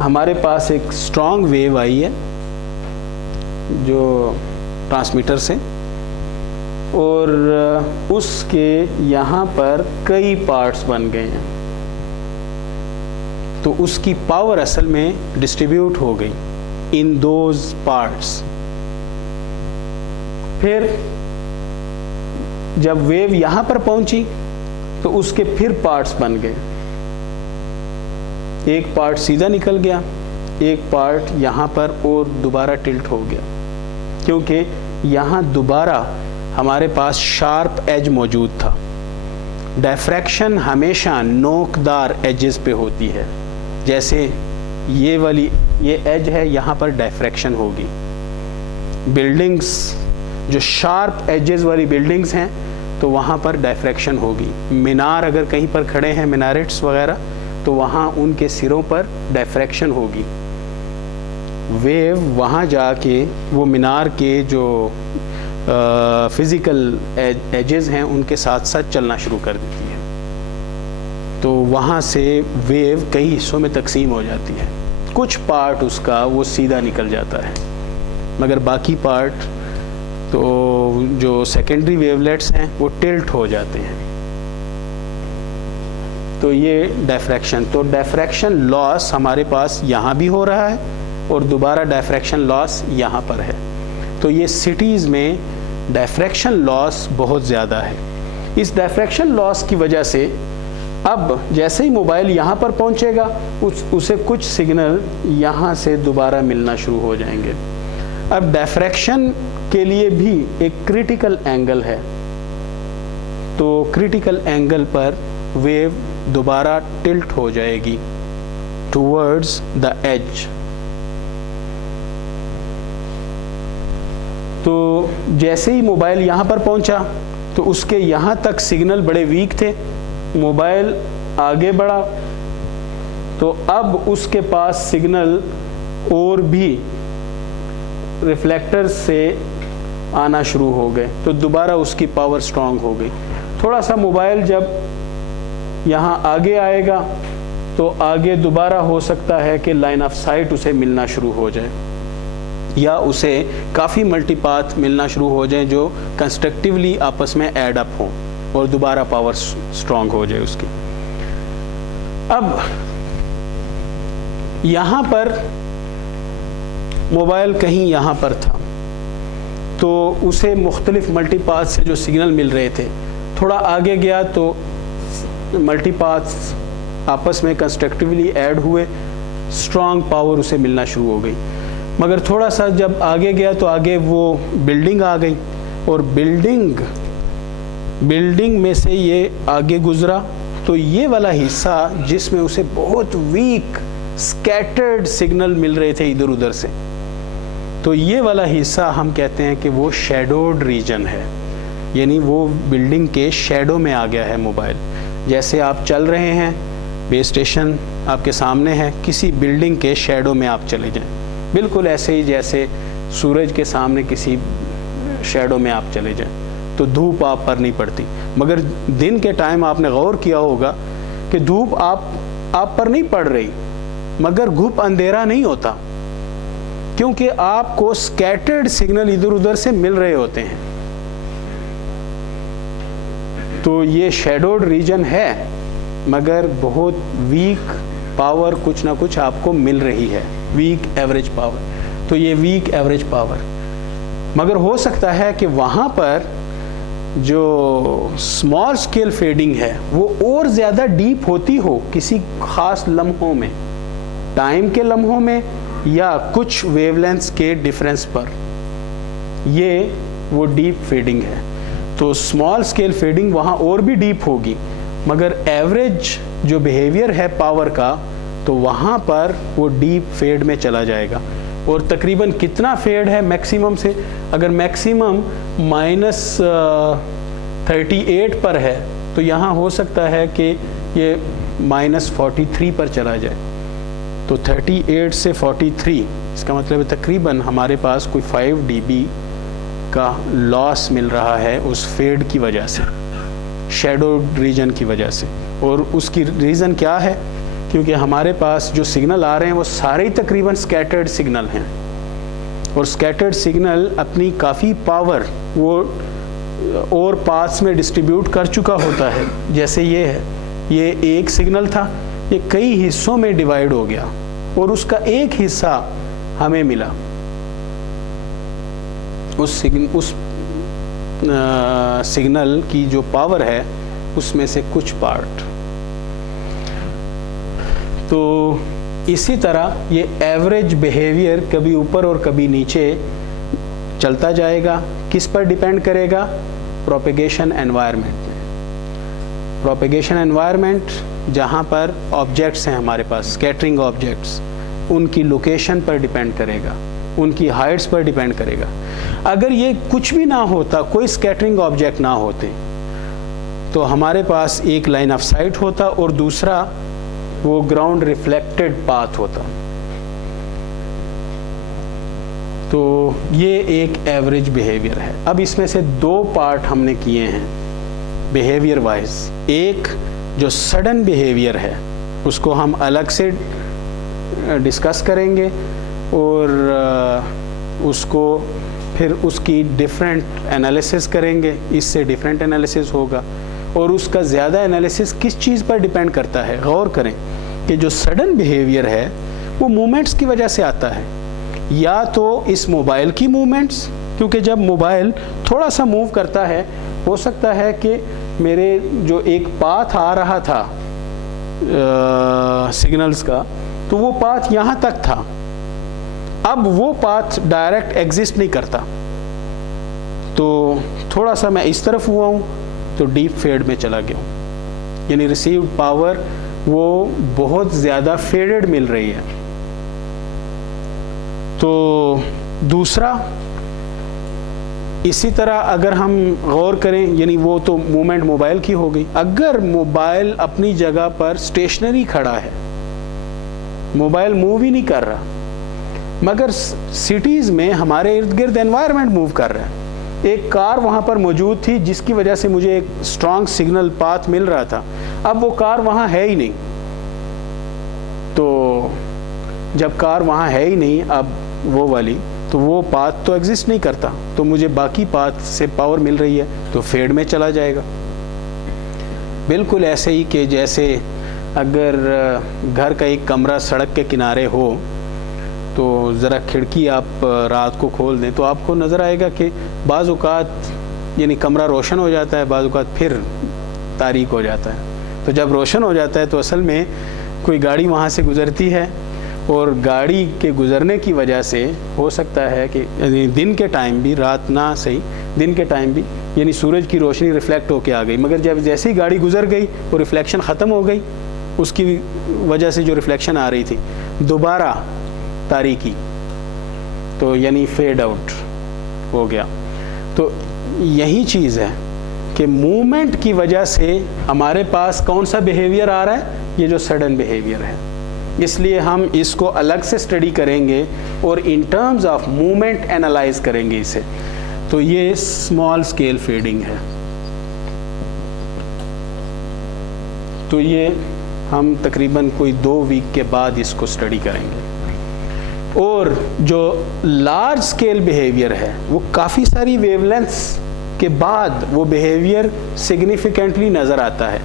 हमारे पास एक स्ट्रॉन्ग वेव आई है जो ट्रांसमीटर से, और उसके यहाँ पर कई पार्ट्स बन गए हैं, तो उसकी पावर असल में डिस्ट्रीब्यूट हो गई इन दोज पार्ट्स। फिर जब वेव यहाँ पर पहुंची तो उसके फिर पार्ट्स बन गए, एक पार्ट सीधा निकल गया, एक पार्ट यहाँ पर और दोबारा टिल्ट हो गया, क्योंकि यहाँ दोबारा हमारे पास शार्प एज मौजूद था। डायफ्रैक्शन हमेशा नोकदार एजेस पे होती है, जैसे ये वाली ये एज है, यहाँ पर डायफ्रैक्शन होगी। बिल्डिंग्स जो शार्प एजेस वाली बिल्डिंग्स हैं तो वहाँ पर डायफ्रैक्शन होगी। मीनार अगर कहीं पर खड़े हैं, मिनारेट्स वगैरह, तो वहाँ उनके सिरों पर डायफ्रैक्शन होगी। वेव वहाँ जाके वो मीनार के जो फिज़िकल एजेस हैं उनके साथ साथ चलना शुरू कर देती है, तो वहाँ से वेव कई हिस्सों में तकसीम हो जाती है। कुछ पार्ट उसका वो सीधा निकल जाता है, मगर बाकी पार्ट तो जो सेकेंडरी वेवलेट्स हैं वो टिल्ट हो जाते हैं। तो ये डायफ्रैक्शन, तो डायफ्रैक्शन लॉस हमारे पास यहाँ भी हो रहा है और दोबारा डायफ्रैक्शन लॉस यहाँ पर है। तो ये सिटीज़ में डायफ्रैक्शन लॉस बहुत ज़्यादा है। इस डायफ्रैक्शन लॉस की वजह से अब जैसे ही मोबाइल यहाँ पर पहुँचेगा उसे कुछ सिग्नल यहाँ से दोबारा मिलना शुरू हो जाएंगे। अब डायफ्रैक्शन के लिए भी एक क्रिटिकल एंगल है, तो क्रिटिकल एंगल पर वेव दोबारा टिल्ट हो जाएगी टुवर्ड्स द एज। तो जैसे ही मोबाइल यहाँ पर पहुँचा तो उसके यहाँ तक सिग्नल बड़े वीक थे, मोबाइल आगे बढ़ा तो अब उसके पास सिग्नल और भी रिफ्लेक्टर से आना शुरू हो गए, तो दोबारा उसकी पावर स्ट्रांग हो गई। थोड़ा सा मोबाइल जब यहाँ आगे आएगा तो आगे दोबारा हो सकता है कि लाइन ऑफ साइट उसे मिलना शुरू हो जाए, या उसे काफ़ी मल्टीपाथ मिलना शुरू हो जाए जो कंस्ट्रक्टिवली आपस में ऐड अप हो और दोबारा पावर स्ट्रांग हो जाए उसकी। अब यहाँ पर मोबाइल कहीं यहाँ पर था तो उसे मुख्तलिफ मल्टीपाथ से जो सिग्नल मिल रहे थे, थोड़ा आगे गया तो मल्टीपाथ्स आपस में कंस्ट्रक्टिवली ऐड हुए, स्ट्रांग पावर उसे मिलना शुरू हो गई। मगर थोड़ा सा जब आगे गया तो आगे वो बिल्डिंग आ गई, और बिल्डिंग में से ये आगे गुजरा, तो ये वाला हिस्सा जिसमें उसे बहुत वीक स्कैटर्ड सिग्नल मिल रहे थे इधर उधर से, तो ये वाला हिस्सा हम कहते हैं कि वो शैडोड रीजन है, यानी वो बिल्डिंग के शैडो में आ गया है मोबाइल। जैसे आप चल रहे हैं, बेस स्टेशन आपके सामने है, किसी बिल्डिंग के शैडो में आप चले जाएं, बिल्कुल ऐसे ही जैसे सूरज के सामने किसी शैडो में आप चले जाएं तो धूप आप पर नहीं पड़ती। मगर दिन के टाइम आपने गौर किया होगा कि धूप आप पर नहीं पड़ रही, मगर घुप अंधेरा नहीं होता, क्योंकि आपको स्कैटर्ड सिग्नल इधर उधर से मिल रहे होते हैं। तो ये शैडोड रीजन है, मगर बहुत वीक पावर कुछ ना कुछ आपको मिल रही है, वीक एवरेज पावर। तो ये वीक एवरेज पावर, मगर हो सकता है कि वहाँ पर जो स्मॉल स्केल फेडिंग है वो और ज़्यादा डीप होती हो किसी ख़ास लम्हों में, टाइम के लम्हों में, या कुछ वेवलेंथ्स के डिफरेंस पर, ये वो डीप फेडिंग है। तो स्मॉल स्केल फेडिंग वहाँ और भी डीप होगी, मगर एवरेज जो बिहेवियर है पावर का, तो वहाँ पर वो डीप फेड में चला जाएगा। और तकरीबन कितना फेड है मैक्सिमम से, अगर मैक्सिमम -38 पर है तो यहाँ हो सकता है कि ये -43 पर चला जाए। तो 38 से 43, इसका मतलब है तकरीबन हमारे पास कोई 5 dB का लॉस मिल रहा है उस फेड की वजह से, शैडो रीजन की वजह से। और उसकी रीज़न क्या है? क्योंकि हमारे पास जो सिग्नल आ रहे हैं वो सारे ही तकरीबन स्कैटर्ड सिग्नल हैं, और स्कैटर्ड सिग्नल अपनी काफ़ी पावर वो और पाथ्स में डिस्ट्रीब्यूट कर चुका होता है। जैसे ये है, ये एक सिग्नल था, ये कई हिस्सों में डिवाइड हो गया और उसका एक हिस्सा हमें मिला, उस सिग्नल की जो पावर है उसमें से कुछ पार्ट। तो इसी तरह ये एवरेज बिहेवियर कभी ऊपर और कभी नीचे चलता जाएगा। किस पर डिपेंड करेगा? प्रोपेगेशन एनवायरनमेंट में। प्रोपेगेशन एनवायरनमेंट जहाँ पर ऑब्जेक्ट्स हैं हमारे पास, स्कैटरिंग ऑब्जेक्ट्स, उनकी लोकेशन पर डिपेंड करेगा, उनकी हाइट्स पर डिपेंड करेगा। अगर ये कुछ भी ना होता, कोई स्कैटरिंग ऑब्जेक्ट ना होते, तो हमारे पास एक लाइन ऑफ साइट होता और दूसरा वो ग्राउंड रिफ्लेक्टेड पाथ होता। तो ये एक एवरेज बिहेवियर है। अब इसमें से दो पार्ट हमने किए हैं बिहेवियर वाइज। एक जो सडन बिहेवियर है उसको हम अलग से डिस्कस करेंगे, और उसको फिर उसकी डिफरेंट एनालिसिस करेंगे, इससे डिफरेंट एनालिसिस होगा। और उसका ज़्यादा एनालिसिस किस चीज़ पर डिपेंड करता है? गौर करें कि जो सडन बिहेवियर है वो मूवमेंट्स की वजह से आता है, या तो इस मोबाइल की मूवमेंट्स, क्योंकि जब मोबाइल थोड़ा सा मूव करता है, हो सकता है कि मेरे जो एक पाथ आ रहा था सिग्नल्स का, तो वो पाथ यहाँ तक था, अब वो पाथ डायरेक्ट एग्जिस्ट नहीं करता, तो थोड़ा सा मैं इस तरफ हुआ हूँ तो डीप फेड में चला गया हूँ, यानी रिसीव्ड पावर वो बहुत ज़्यादा फेडेड मिल रही है। तो दूसरा, इसी तरह अगर हम गौर करें, यानी वो तो मूवमेंट मोबाइल की हो गई। अगर मोबाइल अपनी जगह पर स्टेशनरी खड़ा है, मोबाइल मूव ही नहीं कर रहा, मगर सिटीज़ में हमारे इर्द गिर्द एनवायरनमेंट मूव कर रहा है। एक कार वहाँ पर मौजूद थी जिसकी वजह से मुझे एक स्ट्रॉन्ग सिग्नल पाथ मिल रहा था, अब वो कार वहाँ है ही नहीं। तो जब कार वहाँ है ही नहीं अब वो वाली, तो वो पाथ तो एग्जिस्ट नहीं करता, तो मुझे बाकी पाथ से पावर मिल रही है, तो फेड में चला जाएगा। बिल्कुल ऐसे ही कि जैसे अगर घर का एक कमरा सड़क के किनारे हो, तो ज़रा खिड़की आप रात को खोल दें तो आपको नज़र आएगा कि बाज़ औक़ात यानी कमरा रोशन हो जाता है, बाज़ औक़ात फिर तारीक हो जाता है। तो जब रोशन हो जाता है तो असल में कोई गाड़ी वहाँ से गुज़रती है और गाड़ी के गुजरने की वजह से हो सकता है कि दिन के टाइम भी, रात ना सही, दिन के टाइम भी, यानी सूरज की रोशनी रिफ्लेक्ट होके आ गई, मगर जब जैसे ही गाड़ी गुजर गई वो रिफ्लेक्शन ख़त्म हो गई, उसकी वजह से जो रिफ्लेक्शन आ रही थी दोबारा तारीकी, तो यानी फेड आउट हो गया। तो यही चीज़ है कि मूवमेंट की वजह से हमारे पास कौन सा बिहेवियर आ रहा है, ये जो सडन बिहेवियर है। इसलिए हम इसको अलग से स्टडी करेंगे और in terms of movement analyse करेंगे इसे। तो ये स्मॉल स्केल फेडिंग है। तो ये हम तकरीबन कोई 2 वीक के बाद इसको स्टडी करेंगे। और जो लार्ज स्केल बिहेवियर है वो काफ़ी सारी वेवलेंथ्स के बाद वो बिहेवियर सिग्निफिकेंटली नज़र आता है।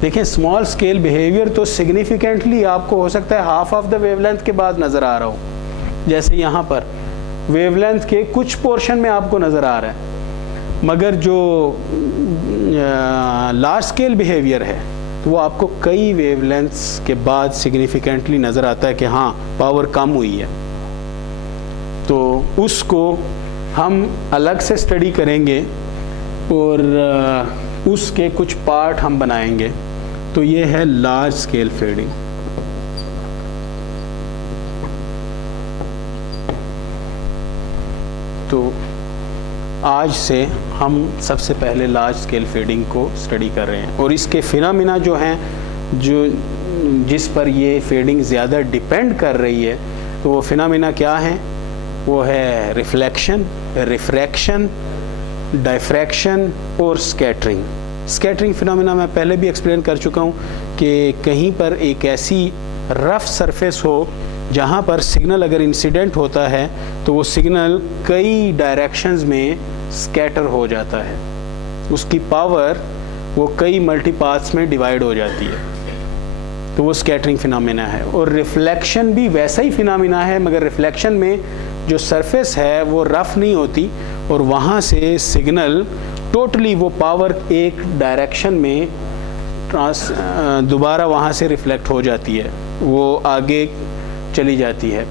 देखें, स्मॉल स्केल बिहेवियर तो सिग्निफिकेंटली आपको हो सकता है हाफ ऑफ द वेवलेंथ के बाद नज़र आ रहा हो, जैसे यहाँ पर वेवलेंथ के कुछ पोर्शन में आपको नज़र आ रहा है, मगर जो लार्ज स्केल बिहेवियर है तो वो आपको कई वेवलेंथ्स के बाद सिग्निफिकेंटली नज़र आता है कि हाँ पावर कम हुई है। तो उसको हम अलग से स्टडी करेंगे और उसके कुछ पार्ट हम बनाएंगे। तो ये है लार्ज स्केल फेडिंग। तो आज से हम सबसे पहले लार्ज स्केल फेडिंग को स्टडी कर रहे हैं और इसके फिनोमिना जो हैं, जो जिस पर ये फेडिंग ज़्यादा डिपेंड कर रही है, तो वो फिनोमिना क्या हैं? वो है रिफ्लेक्शन, रिफ्रैक्शन, डायफ्रैक्शन और स्कैटरिंग। स्कैटरिंग फिनोमिना मैं पहले भी एक्सप्लेन कर चुका हूँ कि कहीं पर एक ऐसी रफ सरफेस हो जहाँ पर सिग्नल अगर इंसिडेंट होता है तो वो सिग्नल कई डायरेक्शंस में स्कैटर हो जाता है, उसकी पावर वो कई मल्टीपाथ्स में डिवाइड हो जाती है, तो वो स्कैटरिंग फिनोमिना है। और रिफ्लेक्शन भी वैसा ही फिनोमिना है, मगर रिफ्लेक्शन में जो सरफेस है वो रफ नहीं होती और वहाँ से सिग्नल टोटली वो पावर एक डायरेक्शन में दोबारा वहाँ से रिफ्लेक्ट हो जाती है, वो आगे चली जाती है,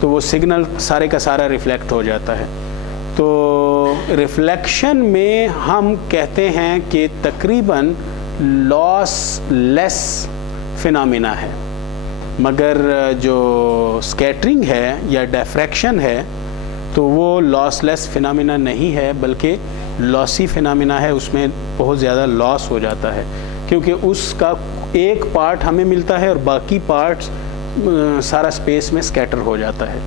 तो वो सिग्नल सारे का सारा रिफ्लेक्ट हो जाता है। तो रिफ्लेक्शन में हम कहते हैं कि तकरीबन लॉस लेस फिनोमिना है, मगर जो स्कैटरिंग है या डायफ्रैक्शन है तो वो लॉसलेस फिनोमिना नहीं है, बल्कि लॉसी फिनोमिना है। उसमें बहुत ज़्यादा लॉस हो जाता है क्योंकि उसका एक पार्ट हमें मिलता है और बाकी पार्ट सारा स्पेस में स्कैटर हो जाता है।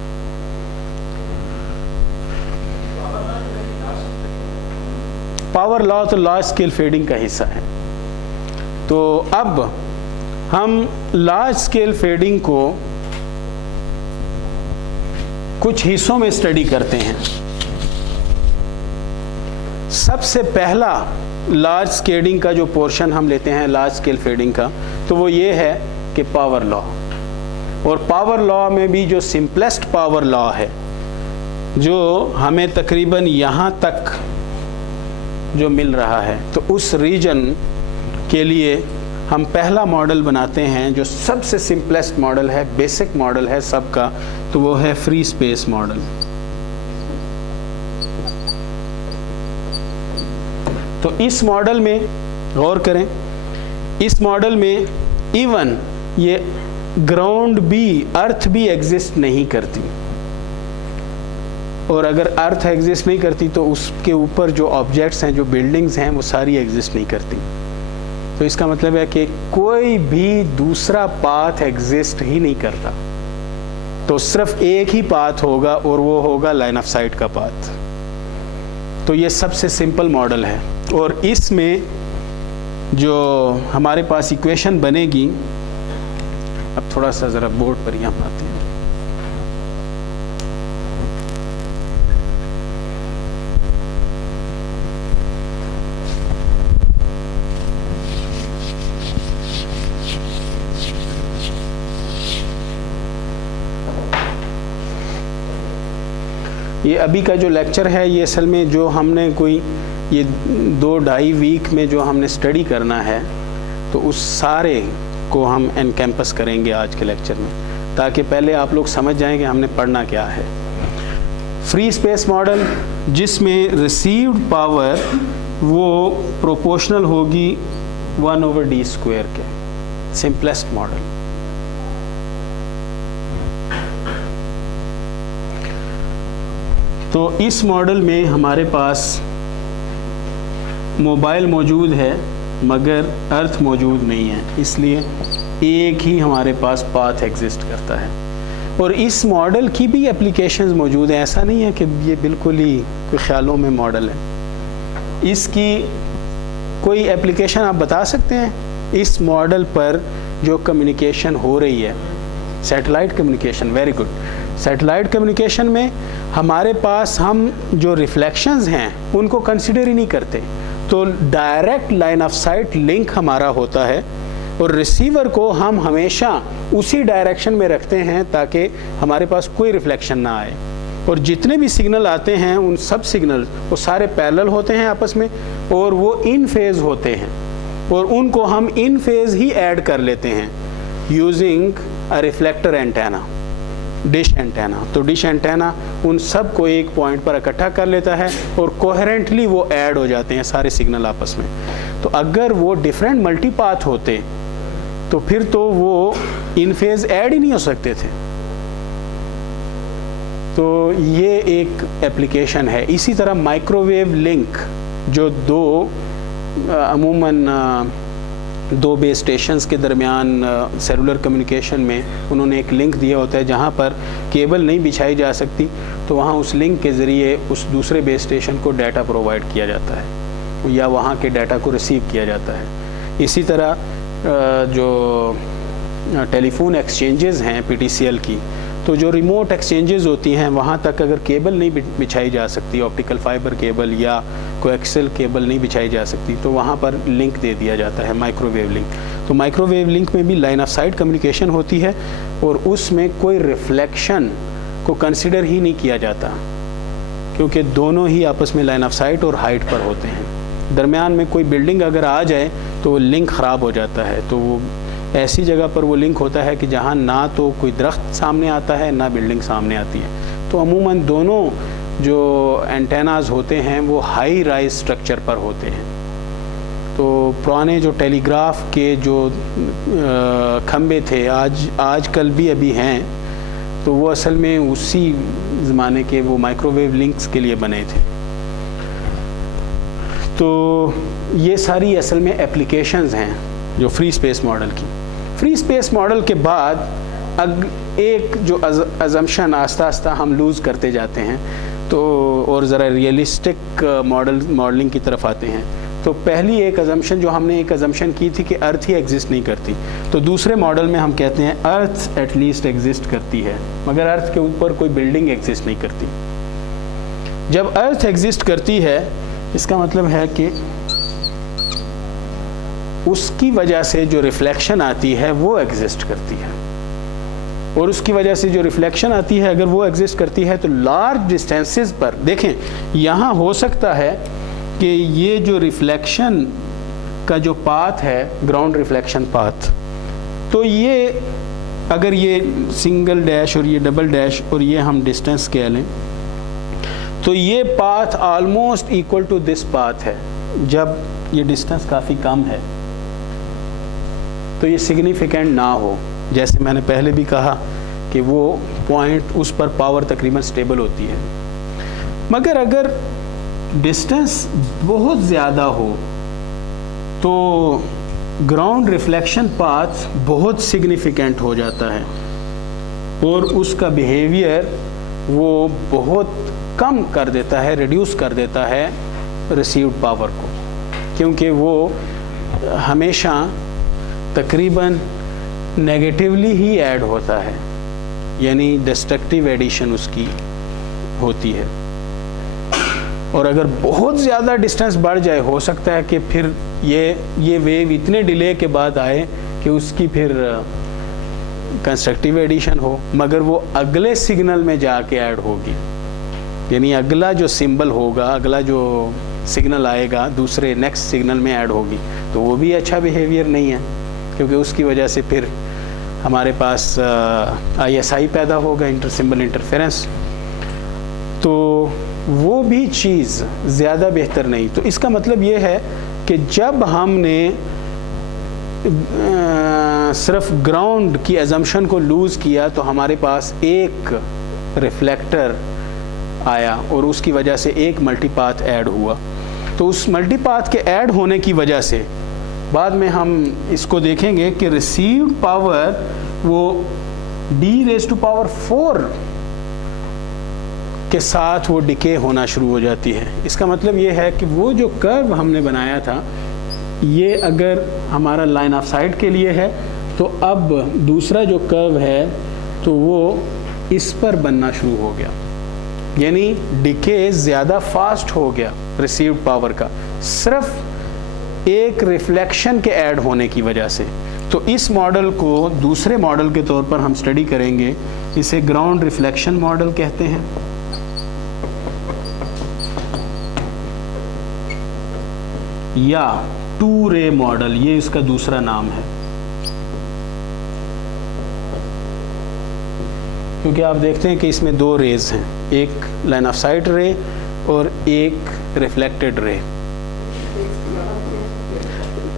पावर लॉ तो लार्ज स्केल फेडिंग का हिस्सा है। तो अब हम लार्ज स्केल फेडिंग को कुछ हिस्सों में स्टडी करते हैं। सबसे पहला लार्ज स्केलिंग का जो पोर्शन हम लेते हैं लार्ज स्केल फेडिंग का, तो वो ये है कि पावर लॉ। और पावर लॉ में भी जो सिंपलेस्ट पावर लॉ है, जो हमें तकरीबन यहाँ तक जो मिल रहा है, तो उस रीजन के लिए हम पहला मॉडल बनाते हैं जो सबसे सिंपलेस्ट मॉडल है, बेसिक मॉडल है सबका, तो वो है फ्री स्पेस मॉडल। तो इस मॉडल में गौर करें, इस मॉडल में इवन ये ग्राउंड भी, अर्थ भी एग्जिस्ट नहीं करती, और अगर अर्थ एग्जिस्ट नहीं करती तो उसके ऊपर जो ऑब्जेक्ट्स हैं, जो बिल्डिंग्स हैं, वो सारी एग्जिस्ट नहीं करती। तो इसका मतलब है कि कोई भी दूसरा पाथ एग्जिस्ट ही नहीं करता, तो सिर्फ एक ही पाथ होगा और वो होगा लाइन ऑफ साइट का पाथ। तो ये सबसे सिंपल मॉडल है और इसमें जो हमारे पास इक्वेशन बनेगी, अब थोड़ा सा ज़रा बोर्ड पर ही हम आते हैं। ये अभी का जो लेक्चर है, ये असल में जो हमने कोई ये 2-2.5 वीक में जो हमने स्टडी करना है, तो उस सारे को हम एन कैंपस करेंगे आज के लेक्चर में, ताकि पहले आप लोग समझ जाएं कि हमने पढ़ना क्या है। फ्री स्पेस मॉडल जिसमें रिसीव्ड पावर वो प्रोपोर्शनल होगी 1/d² के, सिंपलेस्ट मॉडल। तो इस मॉडल में हमारे पास मोबाइल मौजूद है मगर अर्थ मौजूद नहीं है, इसलिए एक ही हमारे पास पाथ एग्जिस्ट करता है। और इस मॉडल की भी एप्लीकेशंस मौजूद हैं, ऐसा नहीं है कि ये बिल्कुल ही कोई ख्यालों में मॉडल है। इसकी कोई एप्लीकेशन आप बता सकते हैं? इस मॉडल पर जो कम्युनिकेशन हो रही है, satellite communication, very good. Satellite communication में हमारे पास हम जो रिफ्लेक्शंस हैं उनको कंसिडर ही नहीं करते, तो direct line of site link हमारा होता है और रिसीवर को हम हमेशा उसी डायरेक्शन में रखते हैं ताकि हमारे पास कोई रिफ्लेक्शन ना आए। और जितने भी सिग्नल आते हैं उन सब सिग्नल वो सारे पैरेलल होते हैं आपस में और वो इन फेज होते हैं और उनको हम इन फेज ही ऐड कर लेते हैं using a reflector antenna, dish antenna. तो डिश एंटेना उन सब को एक पॉइंट पर इकट्ठा कर लेता है और कोहेरेंटली वो ऐड हो जाते हैं सारे सिग्नल आपस में। तो अगर वो डिफरेंट मल्टीपाथ होते तो फिर तो वो इन फेज ऐड ही नहीं हो सकते थे। तो ये एक एप्लीकेशन है। इसी तरह माइक्रोवेव लिंक जो अमूमन दो बेस स्टेशंस के दरमियान सेलुलर कम्युनिकेशन में उन्होंने एक लिंक दिया होता है जहाँ पर केबल नहीं बिछाई जा सकती, तो वहाँ उस लिंक के ज़रिए उस दूसरे बेस स्टेशन को डाटा प्रोवाइड किया जाता है या वहाँ के डाटा को रिसीव किया जाता है। इसी तरह जो टेलीफोन एक्सचेंजेस हैं PTCL की, तो जो रिमोट एक्सचेंजेस होती हैं वहाँ तक अगर केबल नहीं बिछाई जा सकती, ऑप्टिकल फाइबर केबल या कोएक्सियल केबल नहीं बिछाई जा सकती, तो वहाँ पर लिंक दे दिया जाता है माइक्रोवेव लिंक। तो माइक्रोवेव लिंक में भी लाइन ऑफ साइट कम्युनिकेशन होती है और उसमें कोई रिफ्लेक्शन को कंसिडर ही नहीं किया जाता क्योंकि दोनों ही आपस में लाइन ऑफ साइट और हाइट पर होते हैं। दरमियान में कोई बिल्डिंग अगर आ जाए तो वो लिंक ख़राब हो जाता है, तो वो ऐसी जगह पर वो लिंक होता है कि जहाँ ना तो कोई दरख्त सामने आता है ना बिल्डिंग सामने आती है। तो अमूमन दोनों जो एंटेनाज होते हैं वो हाई राइज स्ट्रक्चर पर होते हैं। तो पुराने जो टेलीग्राफ के जो खंबे थे आजकल भी अभी हैं, तो वो असल में उसी ज़माने के वो माइक्रोवेव लिंक्स के लिए बने थे। तो ये सारी असल में एप्लीकेशंस हैं जो फ्री स्पेस मॉडल की। फ्री स्पेस मॉडल के बाद एक जो अजम्पशन आस्ता आस्ता हम लूज़ करते जाते हैं तो और ज़रा रियलिस्टिक मॉडलिंग की तरफ आते हैं। तो पहली एक अजम्पशन जो हमने एक अजम्पशन की थी कि अर्थ ही एग्जिस्ट नहीं करती, तो दूसरे मॉडल में हम कहते हैं अर्थ एटलीस्ट एग्जिस्ट करती है मगर अर्थ के ऊपर कोई बिल्डिंग एग्जिस्ट नहीं करती। जब अर्थ एग्जिस्ट करती है इसका मतलब है कि उसकी वजह से जो रिफ्लेक्शन आती है वो एग्जिस्ट करती है और उसकी वजह से जो रिफ्लेक्शन आती है अगर वो एग्जिस्ट करती है तो लार्ज डिस्टेंसेस पर देखें, यहाँ हो सकता है कि ये जो रिफ्लेक्शन का जो पाथ है ग्राउंड रिफ्लेक्शन पाथ, तो ये अगर ये सिंगल डैश और ये डबल डैश और ये हम डिस्टेंस कह लें तो ये path almost equal to this path है। जब ये डिस्टेंस काफ़ी कम है तो ये सिग्निफिकेंट ना हो, जैसे मैंने पहले भी कहा कि वो पॉइंट उस पर पावर तकरीबन स्टेबल होती है। मगर अगर डिस्टेंस बहुत ज़्यादा हो तो ग्राउंड रिफ्लेक्शन पाथ बहुत सिग्निफिकेंट हो जाता है और उसका बिहेवियर वो बहुत कम कर देता है, रिड्यूस कर देता है रिसीव्ड पावर को, क्योंकि वो हमेशा तकरीबन नेगेटिवली ही ऐड होता है, यानी डिस्ट्रक्टिव एडिशन उसकी होती है। और अगर बहुत ज़्यादा डिस्टेंस बढ़ जाए हो सकता है कि फिर ये वेव इतने डिले के बाद आए कि उसकी फिर कंस्ट्रक्टिव एडिशन हो, मगर वो अगले सिग्नल में जाके ऐड होगी, यानी अगला जो सिंबल होगा, अगला जो सिग्नल आएगा दूसरे नेक्स्ट सिग्नल में ऐड होगी, तो वो भी अच्छा बिहेवियर नहीं है क्योंकि उसकी वजह से फिर हमारे पास ISI पैदा होगा, इंटर सिंबल इंटरफेरेंस, तो वो भी चीज़ ज़्यादा बेहतर नहीं। तो इसका मतलब ये है कि जब हमने सिर्फ ग्राउंड की एजम्पशन को लूज़ किया तो हमारे पास एक रिफ्लेक्टर आया और उसकी वजह से एक मल्टीपाथ ऐड हुआ। तो उस मल्टीपाथ के ऐड होने की वजह से बाद में हम इसको देखेंगे कि रिसीव्ड पावर वो d⁴ के साथ वो डिके होना शुरू हो जाती है। इसका मतलब ये है कि वो जो कर्व हमने बनाया था, ये अगर हमारा लाइन ऑफ साइट के लिए है, तो अब दूसरा जो कर्व है तो वो इस पर बनना शुरू हो गया, यानी डिके ज़्यादा फास्ट हो गया रिसीव्ड पावर का, सिर्फ एक रिफ्लेक्शन के ऐड होने की वजह से। तो इस मॉडल को दूसरे मॉडल के तौर पर हम स्टडी करेंगे, इसे ग्राउंड रिफ्लेक्शन मॉडल कहते हैं। या 2-रे मॉडल, ये इसका दूसरा नाम है, क्योंकि आप देखते हैं कि इसमें 2 रेज हैं, एक लाइन ऑफ साइट रे और एक रिफ्लेक्टेड रे।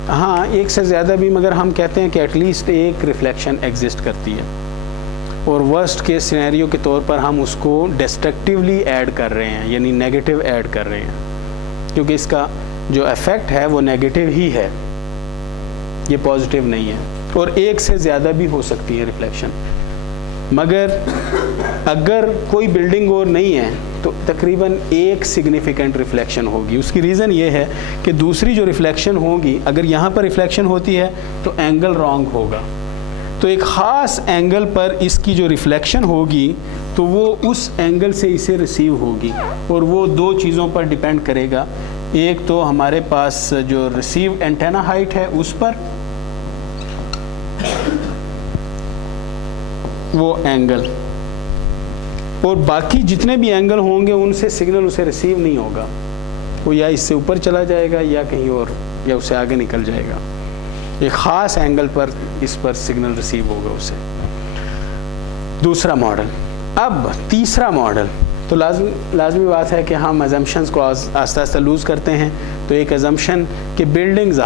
हाँ, एक से ज़्यादा भी, मगर हम कहते हैं कि एटलीस्ट एक रिफ्लेक्शन एग्जिस्ट करती है, और वर्स्ट केस सिनेरियो के तौर पर हम उसको डिस्ट्रक्टिवली ऐड कर रहे हैं, यानी नेगेटिव ऐड कर रहे हैं, क्योंकि इसका जो इफेक्ट है वो नेगेटिव ही है, ये पॉजिटिव नहीं है। और एक से ज़्यादा भी हो सकती है रिफ्लेक्शन, मगर अगर कोई बिल्डिंग और नहीं है तो तकरीबन एक सिग्निफिकेंट रिफ्लेक्शन होगी। उसकी रीज़न ये है कि दूसरी जो रिफ्लेक्शन होगी, अगर यहाँ पर रिफ्लेक्शन होती है तो एंगल रॉन्ग होगा, तो एक ख़ास एंगल पर इसकी जो रिफ्लेक्शन होगी तो वो उस एंगल से इसे रिसीव होगी, और वो 2 चीज़ों पर डिपेंड करेगा। एक तो हमारे पास जो रिसीव एंटेना हाइट है उस पर, वो एंगल, और बाकी जितने भी एंगल होंगे उनसे सिग्नल उसे रिसीव नहीं होगा, वो या इससे ऊपर चला जाएगा या कहीं और, या उससे आगे निकल जाएगा। एक ख़ास एंगल पर इस पर सिग्नल रिसीव होगा उसे। दूसरा मॉडल। अब तीसरा मॉडल, तो लाजमी बात है कि हम अजम्पशंस को आस्ता आस्ता लूज़ करते हैं। तो एक अजम्पशन कि बिल्डिंग्स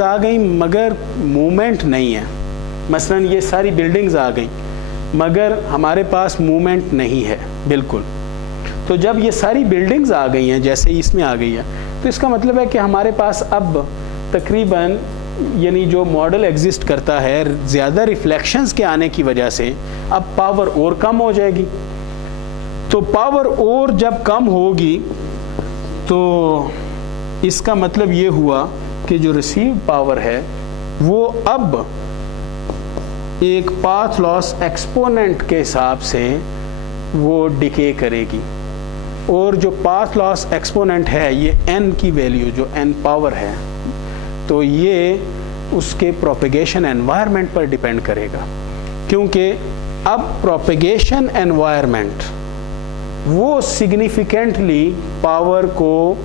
आ गई मगर मूवमेंट नहीं है। मसलन ये सारी बिल्डिंग्स आ गई मगर हमारे पास मूवमेंट नहीं है बिल्कुल। तो जब ये सारी बिल्डिंग्स आ गई हैं, जैसे इसमें आ गई है, तो इसका मतलब है कि हमारे पास अब तकरीबन, यानी जो मॉडल एग्जिस्ट करता है, ज़्यादा रिफ्लेक्शंस के आने की वजह से अब पावर और कम हो जाएगी। तो पावर और जब कम होगी तो इसका मतलब ये हुआ कि जो रिसीव पावर है वो अब एक पाथ लॉस एक्सपोनेंट के हिसाब से वो डिके करेगी, और जो पाथ लॉस एक्सपोनेंट है ये n की वैल्यू, जो n पावर है, तो ये उसके प्रोपेगेशन एनवायरनमेंट पर डिपेंड करेगा, क्योंकि अब प्रोपेगेशन एनवायरनमेंट वो सिग्निफिकेंटली पावर को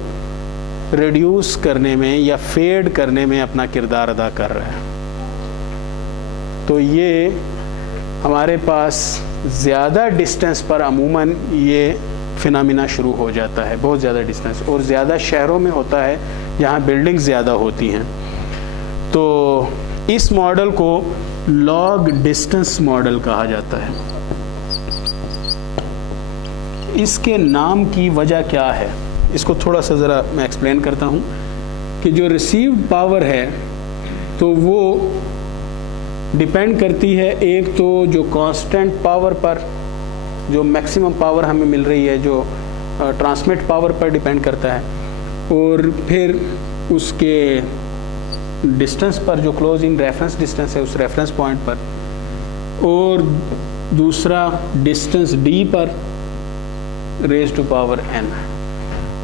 रिड्यूस करने में या फेड करने में अपना किरदार अदा कर रहा है। तो ये हमारे पास ज़्यादा डिस्टेंस पर अमूमन ये फिनोमिना शुरू हो जाता है, बहुत ज़्यादा डिस्टेंस, और ज़्यादा शहरों में होता है जहाँ बिल्डिंग ज़्यादा होती हैं। तो इस मॉडल को लॉग डिस्टेंस मॉडल कहा जाता है। इसके नाम की वजह क्या है, इसको थोड़ा सा ज़रा मैं एक्सप्लेन करता हूँ कि जो रिसीव्ड पावर है तो वो डिपेंड करती है एक तो जो कांस्टेंट पावर पर, जो मैक्सिमम पावर हमें मिल रही है, जो ट्रांसमिट पावर पर डिपेंड करता है, और फिर उसके डिस्टेंस पर, जो क्लोज इन रेफरेंस डिस्टेंस है उस रेफरेंस पॉइंट पर, और दूसरा डिस्टेंस d पर रेज टू पावर n।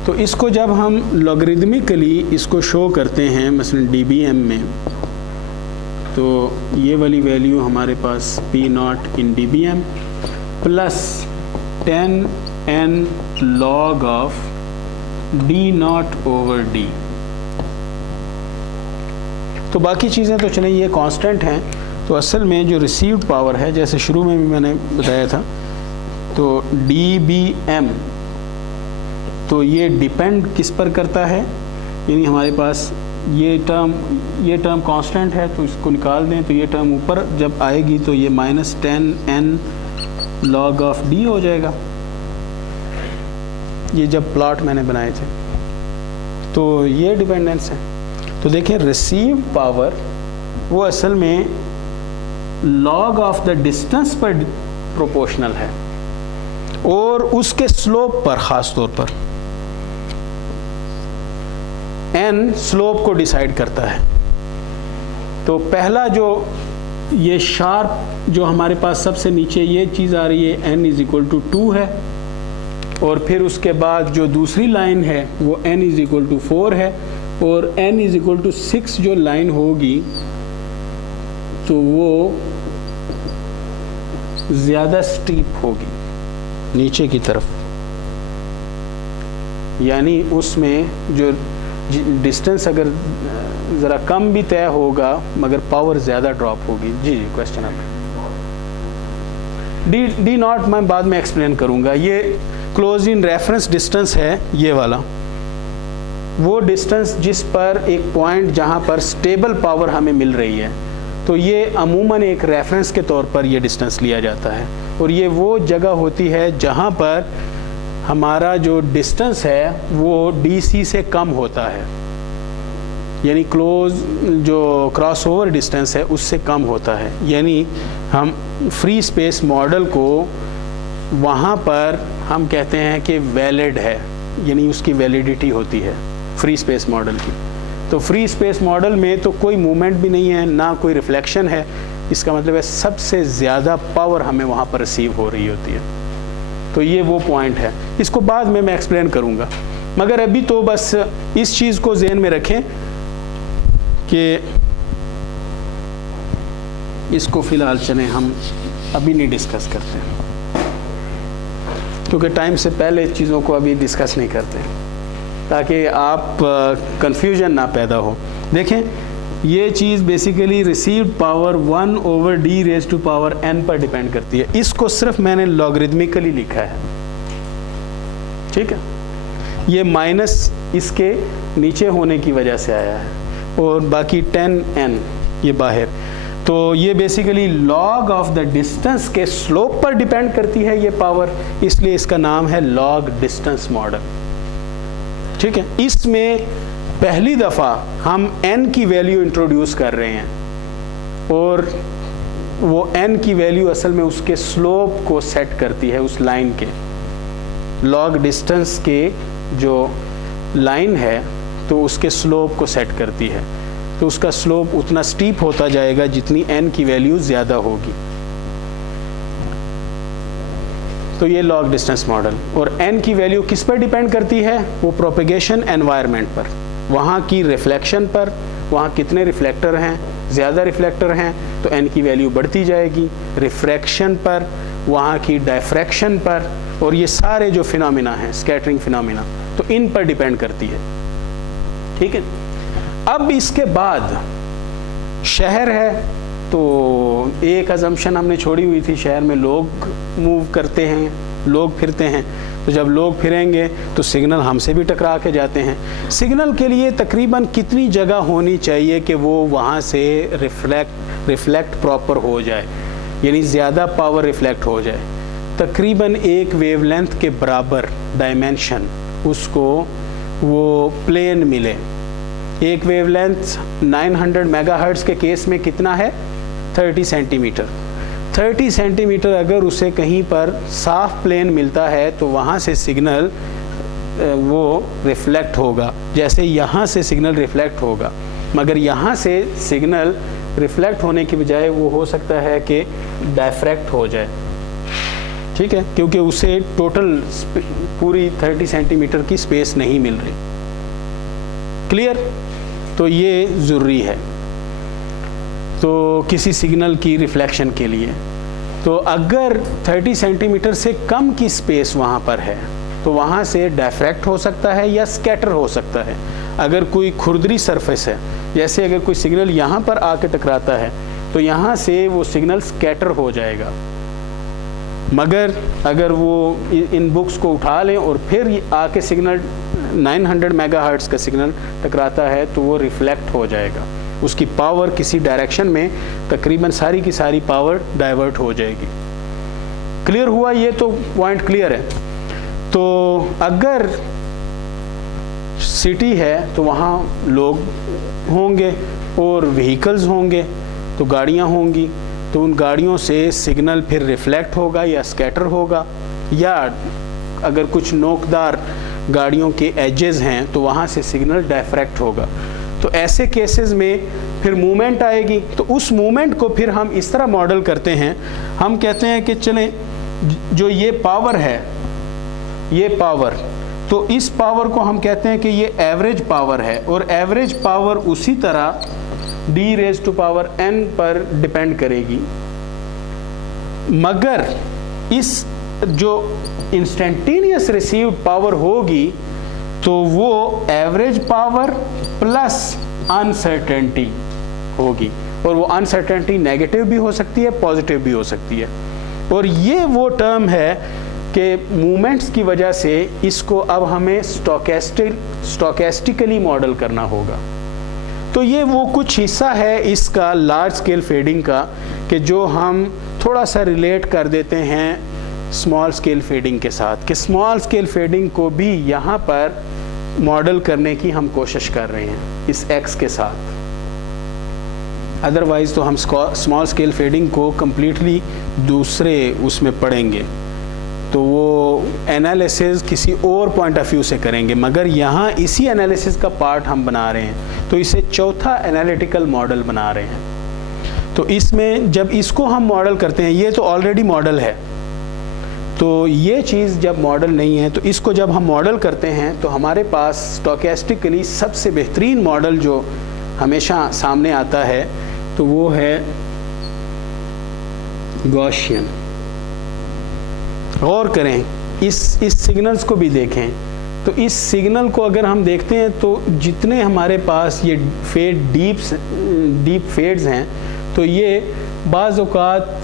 तो इसको जब हम लॉगरिदमिकली इसको शो करते हैं मसलन dBm में, तो ये वाली वैल्यू हमारे पास P0 in dBm plus 10n log of d0/d। तो बाकी चीज़ें तो चलें ये कांस्टेंट हैं, तो असल में जो रिसीव्ड पावर है, जैसे शुरू में भी मैंने बताया था, तो dBm, तो ये डिपेंड किस पर करता है, यानी हमारे पास ये टर्म कांस्टेंट है, तो इसको निकाल दें तो ये टर्म ऊपर जब आएगी तो ये -10n log ऑफ d हो जाएगा। ये जब प्लॉट मैंने बनाए थे, तो ये डिपेंडेंस है। तो देखें रिसीव पावर वो असल में log ऑफ द डिस्टेंस पर प्रोपोर्शनल है, और उसके स्लोप पर, ख़ास तौर पर n स्लोप को डिसाइड करता है। तो पहला जो ये शार्प जो हमारे पास सबसे नीचे ये चीज़ आ रही है n = 2 है, और फिर उसके बाद जो दूसरी लाइन है वो n = 4 है, और n = 6 जो लाइन होगी तो वो ज़्यादा स्टीप होगी नीचे की तरफ, यानी उसमें जो डिस्टेंस अगर ज़रा कम भी तय होगा मगर पावर ज़्यादा ड्रॉप होगी। जी क्वेश्चन आप डी नॉट मैं बाद में एक्सप्लेन करूँगा। ये क्लोज इन रेफरेंस डिस्टेंस है, ये वाला वो डिस्टेंस जिस पर एक पॉइंट जहाँ पर स्टेबल पावर हमें मिल रही है, तो ये अमूमन एक रेफरेंस के तौर पर ये डिस्टेंस लिया जाता है, और ये वो जगह होती है जहाँ पर हमारा जो डिस्टेंस है वो DC से कम होता है, यानी क्लोज जो क्रॉस ओवर डिस्टेंस है उससे कम होता है। यानी हम फ्री स्पेस मॉडल को वहाँ पर हम कहते हैं कि वैलिड है, यानी उसकी वैलिडिटी होती है फ्री स्पेस मॉडल की। तो फ्री स्पेस मॉडल में तो कोई मूवमेंट भी नहीं है, ना कोई रिफ्लेक्शन है, इसका मतलब है सबसे ज़्यादा पावर हमें वहाँ पर रिसीव हो रही होती है। तो ये वो पॉइंट है, इसको बाद में मैं एक्सप्लेन करूँगा, मगर अभी तो बस इस चीज़ को ज़हन में रखें कि इसको फ़िलहाल चलें हम अभी नहीं डिस्कस करते, क्योंकि टाइम से पहले चीज़ों को अभी डिस्कस नहीं करते, ताकि आप कंफ्यूजन ना पैदा हो। देखें ये चीज़ बेसिकली रिसीव्ड पावर 1/d⁻n पर डिपेंड करती है। इसको सिर्फ मैंने लॉगरिदमिकली लिखा है, ठीक है, ये माइनस इसके नीचे होने की वजह से आया है, और बाकी 10n ये बाहर। तो ये basically log of the distance के स्लोप पर डिपेंड करती है ये पावर, इसलिए इसका नाम है लॉग डिस्टेंस मॉडल, ठीक है। इसमें पहली दफ़ा हम n की वैल्यू इंट्रोड्यूस कर रहे हैं, और वो n की वैल्यू असल में उसके स्लोप को सेट करती है, उस लाइन के लॉग डिस्टेंस के जो लाइन है तो उसके स्लोप को सेट करती है। तो उसका स्लोप उतना स्टीप होता जाएगा जितनी n की वैल्यू ज़्यादा होगी। तो ये लॉग डिस्टेंस मॉडल, और n की वैल्यू किस पर डिपेंड करती है, वो प्रोपेगेशन एनवायरनमेंट पर, वहाँ की रिफ्लेक्शन पर, वहाँ कितने रिफ्लेक्टर हैं, ज़्यादा रिफ्लेक्टर हैं तो n की वैल्यू बढ़ती जाएगी, रिफ्रैक्शन पर, वहाँ की डायफ्रैक्शन पर, और ये सारे जो फिनोमिना हैं स्कैटरिंग फिनोमिना, तो इन पर डिपेंड करती है, ठीक है। अब इसके बाद शहर है, तो एक अजम्पशन हमने छोड़ी हुई थी, शहर में लोग मूव करते हैं, लोग फिरते हैं, तो जब लोग फिरेंगे तो सिग्नल हमसे भी टकरा के जाते हैं। सिग्नल के लिए तकरीबन कितनी जगह होनी चाहिए कि वो वहाँ से रिफ्लेक्ट प्रॉपर हो जाए, यानी ज़्यादा पावर रिफ्लेक्ट हो जाए, तकरीबन एक वेवलेंथ के बराबर डायमेंशन उसको वो प्लेन मिले। एक वेवलेंथ 900 मेगाहर्ट्ज़ के केस में कितना है, 30 सेंटीमीटर। 30 सेंटीमीटर अगर उसे कहीं पर साफ प्लेन मिलता है तो वहाँ से सिग्नल वो रिफ्लेक्ट होगा, जैसे यहाँ से सिग्नल रिफ्लेक्ट होगा, मगर यहाँ से सिग्नल रिफ्लेक्ट होने की बजाय वो हो सकता है कि डायफ्रैक्ट हो जाए, ठीक है, क्योंकि उसे टोटल पूरी 30 सेंटीमीटर की स्पेस नहीं मिल रही। क्लियर? तो ये ज़रूरी है तो किसी सिग्नल की रिफ्लेक्शन के लिए। तो अगर 30 सेंटीमीटर से कम की स्पेस वहाँ पर है तो वहाँ से डायफ्रैक्ट हो सकता है या स्कैटर हो सकता है। अगर कोई खुरदरी सरफेस है, जैसे अगर कोई सिग्नल यहाँ पर आके टकराता है तो यहाँ से वो सिग्नल स्कैटर हो जाएगा। मगर अगर वो इन बुक्स को उठा लें और फिर आके सिग्नल 900 मेगाहर्ट्ज़ का सिग्नल टकराता है तो वो रिफ्लेक्ट हो जाएगा, उसकी पावर किसी डायरेक्शन में तकरीबन सारी की सारी पावर डाइवर्ट हो जाएगी। क्लियर हुआ? ये तो पॉइंट क्लियर है। तो अगर सिटी है तो वहाँ लोग होंगे और व्हीकल्स होंगे, तो गाड़ियाँ होंगी, तो उन गाड़ियों से सिग्नल फिर रिफ्लेक्ट होगा या स्कैटर होगा, या अगर कुछ नोकदार गाड़ियों के एजेस हैं तो वहाँ से सिग्नल डायफ्रैक्ट होगा। तो ऐसे केसेस में फिर मूवमेंट आएगी। तो उस मूवमेंट को फिर हम इस तरह मॉडल करते हैं, हम कहते हैं कि चलें जो ये पावर है, ये पावर, तो इस पावर को हम कहते हैं कि ये एवरेज पावर है, और एवरेज पावर उसी तरह d⁻n पर डिपेंड करेगी। मगर इस जो इंस्टेंटेनियस रिसीव्ड पावर होगी तो वो एवरेज पावर प्लस अनसर्टेनिटी होगी, और वो अनसर्टेनिटी नेगेटिव भी हो सकती है, पॉजिटिव भी हो सकती है। और ये वो टर्म है कि मूवमेंट्स की वजह से इसको अब हमें स्टोकेस्टिकली मॉडल करना होगा। तो ये वो कुछ हिस्सा है इसका लार्ज स्केल फेडिंग का कि जो हम थोड़ा सा रिलेट कर देते हैं स्मॉल स्केल फेडिंग के साथ, कि स्मॉल स्केल फेडिंग को भी यहाँ पर मॉडल करने की हम कोशिश कर रहे हैं इस x के साथ। अदरवाइज़ तो हम स्मॉल स्केल फेडिंग को कम्प्लीटली दूसरे उसमें पढ़ेंगे, तो वो एनालिसिस किसी और पॉइंट ऑफ व्यू से करेंगे, मगर यहाँ इसी एनालिसिस का पार्ट हम बना रहे हैं, तो इसे चौथा एनालिटिकल मॉडल बना रहे हैं। तो इसमें जब इसको हम मॉडल करते हैं, ये तो ऑलरेडी मॉडल है, तो ये चीज़ जब मॉडल नहीं है तो इसको जब हम मॉडल करते हैं तो हमारे पास स्टोकेस्टिकली सबसे बेहतरीन मॉडल जो हमेशा सामने आता है तो वो है गॉसियन। गौर करें, इस सिग्नल्स को भी देखें, तो इस सिग्नल को अगर हम देखते हैं तो जितने हमारे पास ये डीप फेड्स हैं, तो ये बाज़ औक़ात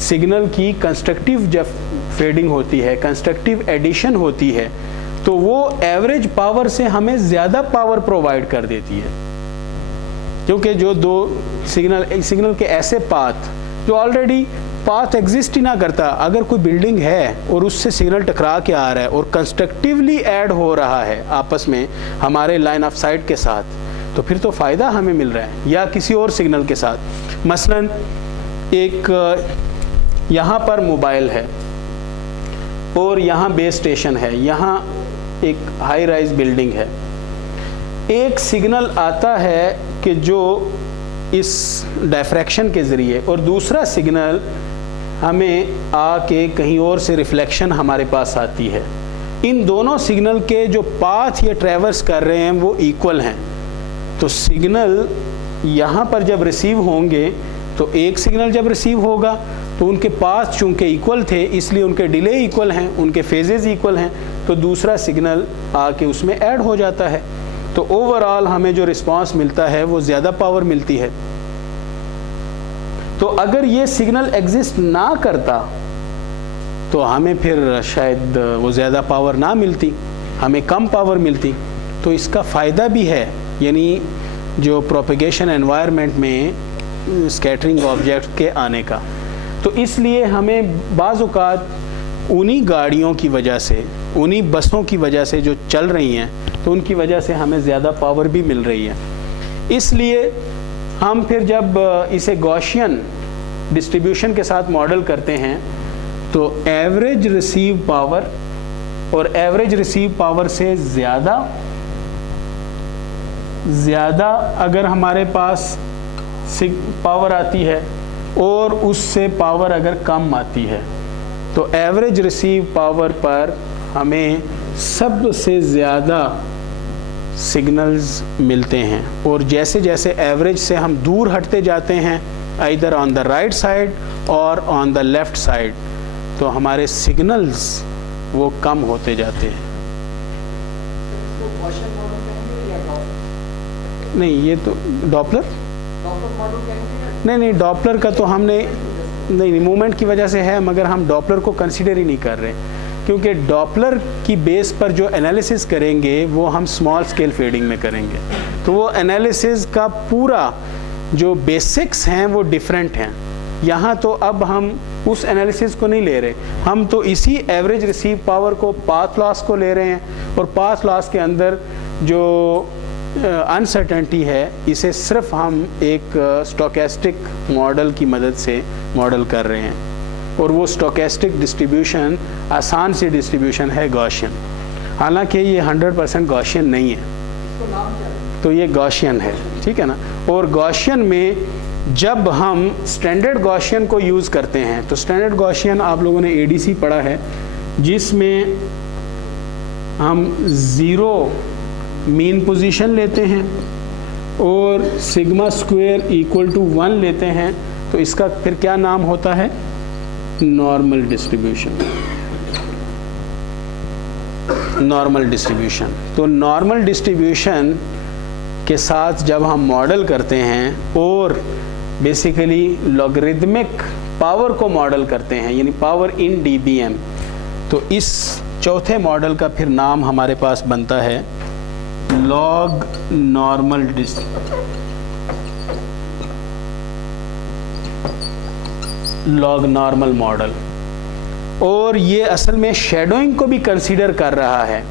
सिग्नल की कंस्ट्रक्टिव जब फेडिंग होती है, कंस्ट्रक्टिव एडिशन होती है, तो वो एवरेज पावर से हमें ज़्यादा पावर प्रोवाइड कर देती है, क्योंकि जो दो सिग्नल के ऐसे पाथ जो ऑलरेडी पाथ एग्जिस्ट ही ना करता, अगर कोई बिल्डिंग है और उससे सिग्नल टकरा के आ रहा है और कंस्ट्रक्टिवली ऐड हो रहा है आपस में हमारे लाइन ऑफ साइट के साथ, तो फिर तो फ़ायदा हमें मिल रहा है, या किसी और सिग्नल के साथ। मसलन एक यहाँ पर मोबाइल है और यहाँ बेस स्टेशन है, यहाँ एक हाई राइज बिल्डिंग है। एक सिग्नल आता है कि जो इस डायफ्रैक्शन के ज़रिए, और दूसरा सिग्नल हमें आके कहीं और से रिफ्लेक्शन हमारे पास आती है। इन दोनों सिग्नल के जो पाथ ये ट्रैवर्स कर रहे हैं वो इक्वल हैं, तो सिग्नल यहाँ पर जब रिसीव होंगे तो एक सिग्नल जब रिसीव होगा तो उनके पास चूँकि इक्वल थे इसलिए उनके डिले इक्वल हैं, उनके फेजेस इक्वल हैं, तो दूसरा सिग्नल आके उसमें ऐड हो जाता है, तो ओवरऑल हमें जो रिस्पांस मिलता है वो ज़्यादा पावर मिलती है। तो अगर ये सिग्नल एग्जिस्ट ना करता तो हमें फिर शायद वो ज़्यादा पावर ना मिलती, हमें कम पावर मिलती। तो इसका फ़ायदा भी है, यानी जो प्रोपेगेशन एनवायरनमेंट में स्कैटरिंग ऑब्जेक्ट के आने का। तो इसलिए हमें बाज़ औक़ात उन्हीं गाड़ियों की वजह से, उन्हीं बसों की वजह से जो चल रही हैं, तो उनकी वजह से हमें ज़्यादा पावर भी मिल रही है। इसलिए हम फिर जब इसे गॉसियन डिस्ट्रीब्यूशन के साथ मॉडल करते हैं तो एवरेज रिसीव पावर और एवरेज रिसीव पावर से ज़्यादा अगर हमारे पास पावर आती है और उससे पावर अगर कम आती है तो एवरेज रिसीव पावर पर हमें सबसे ज़्यादा सिग्नल्स मिलते हैं। और जैसे जैसे एवरेज से हम दूर हटते जाते हैं, either on the right side और ऑन द लेफ़्ट साइड, तो हमारे सिग्नल्स वो कम होते जाते हैं। नहीं, ये तो डॉपलर नहीं, डॉपलर का तो हमने नहीं, मूवमेंट की वजह से है, मगर हम डॉपलर को कंसीडर ही नहीं कर रहे, क्योंकि डॉपलर की बेस पर जो एनालिसिस करेंगे वो हम स्मॉल स्केल फेडिंग में करेंगे, तो वो एनालिसिस का पूरा जो बेसिक्स हैं वो डिफरेंट हैं। यहाँ तो अब हम उस एनालिसिस को नहीं ले रहे, हम तो इसी एवरेज रिसीव पावर को, पाथ लॉस को ले रहे हैं, और पाथ लॉस के अंदर जो अनसर्टेनिटी है इसे सिर्फ हम एक स्टोकेस्टिक मॉडल की मदद से मॉडल कर रहे हैं, और वो स्टोकेस्टिक डिस्ट्रीब्यूशन आसान सी डिस्ट्रीब्यूशन है गॉसियन, हालांकि ये 100% गॉसियन नहीं है, तो ये गॉसियन है, ठीक है ना। और गॉसियन में जब हम स्टैंडर्ड गॉसियन को यूज़ करते हैं, तो स्टैंडर्ड गॉसियन आप लोगों ने एडीसी पढ़ा है, जिसमें हम 0 मीन पोजीशन लेते हैं और सिग्मा स्क्वायर इक्वल टू 1 लेते हैं, तो इसका फिर क्या नाम होता है, नॉर्मल डिस्ट्रीब्यूशन। नॉर्मल डिस्ट्रीब्यूशन, तो नॉर्मल डिस्ट्रीब्यूशन के साथ जब हम मॉडल करते हैं और बेसिकली लॉगरिदमिक पावर को मॉडल करते हैं, यानी पावर इन dBm, तो इस चौथे मॉडल का फिर नाम हमारे पास बनता है लॉग नॉर्मल मॉडल। और ये असल में शैडोइंग को भी कंसीडर कर रहा है।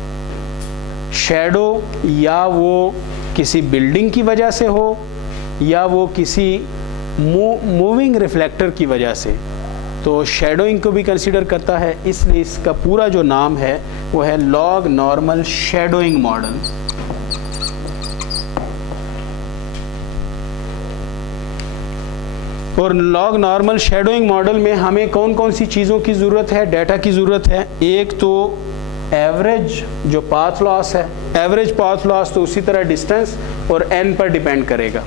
शैडो या वो किसी बिल्डिंग की वजह से हो या वो किसी मूविंग रिफ्लेक्टर की वजह से, तो शैडोइंग को भी कंसीडर करता है, इसलिए इसका पूरा जो नाम है वो है लॉग नॉर्मल शैडोइंग मॉडल। और लॉग नॉर्मल शैडोइंग मॉडल में हमें कौन कौन सी चीज़ों की ज़रूरत है, डाटा की ज़रूरत है। एक तो एवरेज जो पाथ लॉस है, एवरेज पाथ लॉस तो उसी तरह डिस्टेंस और एन पर डिपेंड करेगा।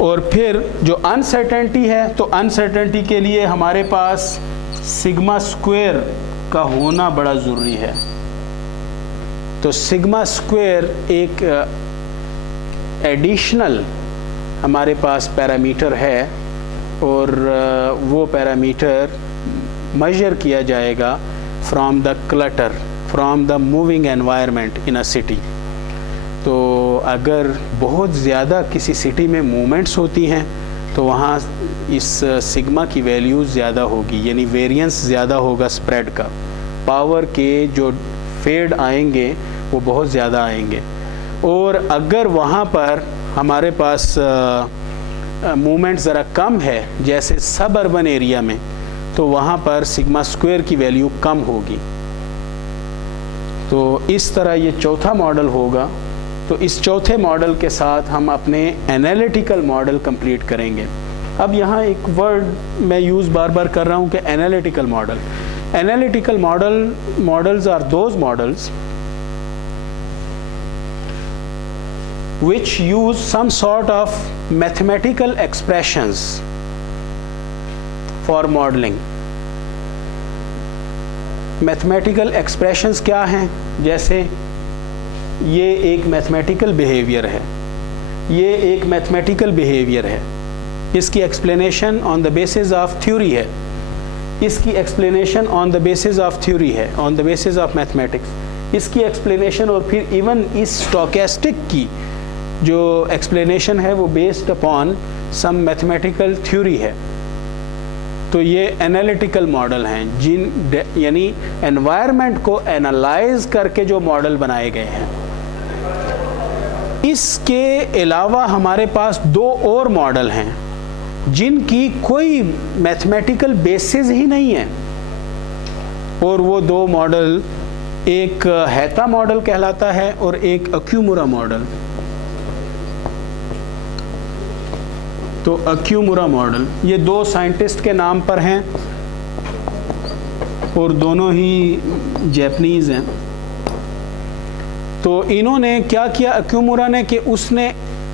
और फिर जो अनसर्टेनिटी है, तो अनसर्टेनिटी के लिए हमारे पास सिग्मा स्क्वायर का होना बड़ा ज़रूरी है। तो सिग्मा स्क्वायर एक एडिशनल हमारे पास पैरामीटर है, और वो पैरामीटर मेजर किया जाएगा from the clutter, from the moving environment in a city. तो अगर बहुत ज़्यादा किसी सिटी में मूवमेंट्स होती हैं तो वहाँ इस सिग्मा की वैल्यू ज़्यादा होगी, यानी वेरिएंस ज़्यादा होगा स्प्रेड का, पावर के जो फेड आएंगे वो बहुत ज़्यादा आएंगे। और अगर वहाँ पर हमारे पास मूवमेंट ज़रा कम है, जैसे सब अर्बन एरिया में, तो वहाँ पर सिग्मा स्क्वायर की वैल्यू कम होगी। तो इस तरह ये चौथा मॉडल होगा। तो इस चौथे मॉडल के साथ हम अपने एनालिटिकल मॉडल कंप्लीट करेंगे। अब यहाँ एक वर्ड मैं यूज़ बार बार कर रहा हूँ कि analytical model. Analytical models are those models which use some sort of mathematical expressions for modeling. Mathematical expressions क्या हैं? जैसे ये एक mathematical behavior है, ये एक mathematical behavior है, इसकी explanation on the basis of theory है, इसकी explanation on the basis of theory है, on the basis of mathematics, इसकी explanation और फिर even इस stochastic की जो एक्सप्लेनेशन है वो बेस्ड अपॉन सम मैथमेटिकल थ्योरी है। तो ये एनालिटिकल मॉडल हैं, यानी एनवायरनमेंट को एनालाइज करके जो मॉडल बनाए गए हैं। इसके अलावा हमारे पास 2 और मॉडल हैं जिनकी कोई मैथमेटिकल बेसिस ही नहीं है, और वो 2 मॉडल, एक हैता मॉडल कहलाता है और एक अक्यूमुरा मॉडल। तो अक्यूमुरा मॉडल ये 2 साइंटिस्ट के नाम पर हैं और दोनों ही जापानीज़ हैं। तो इन्होंने क्या किया अक्यूमुरा ने, कि उसने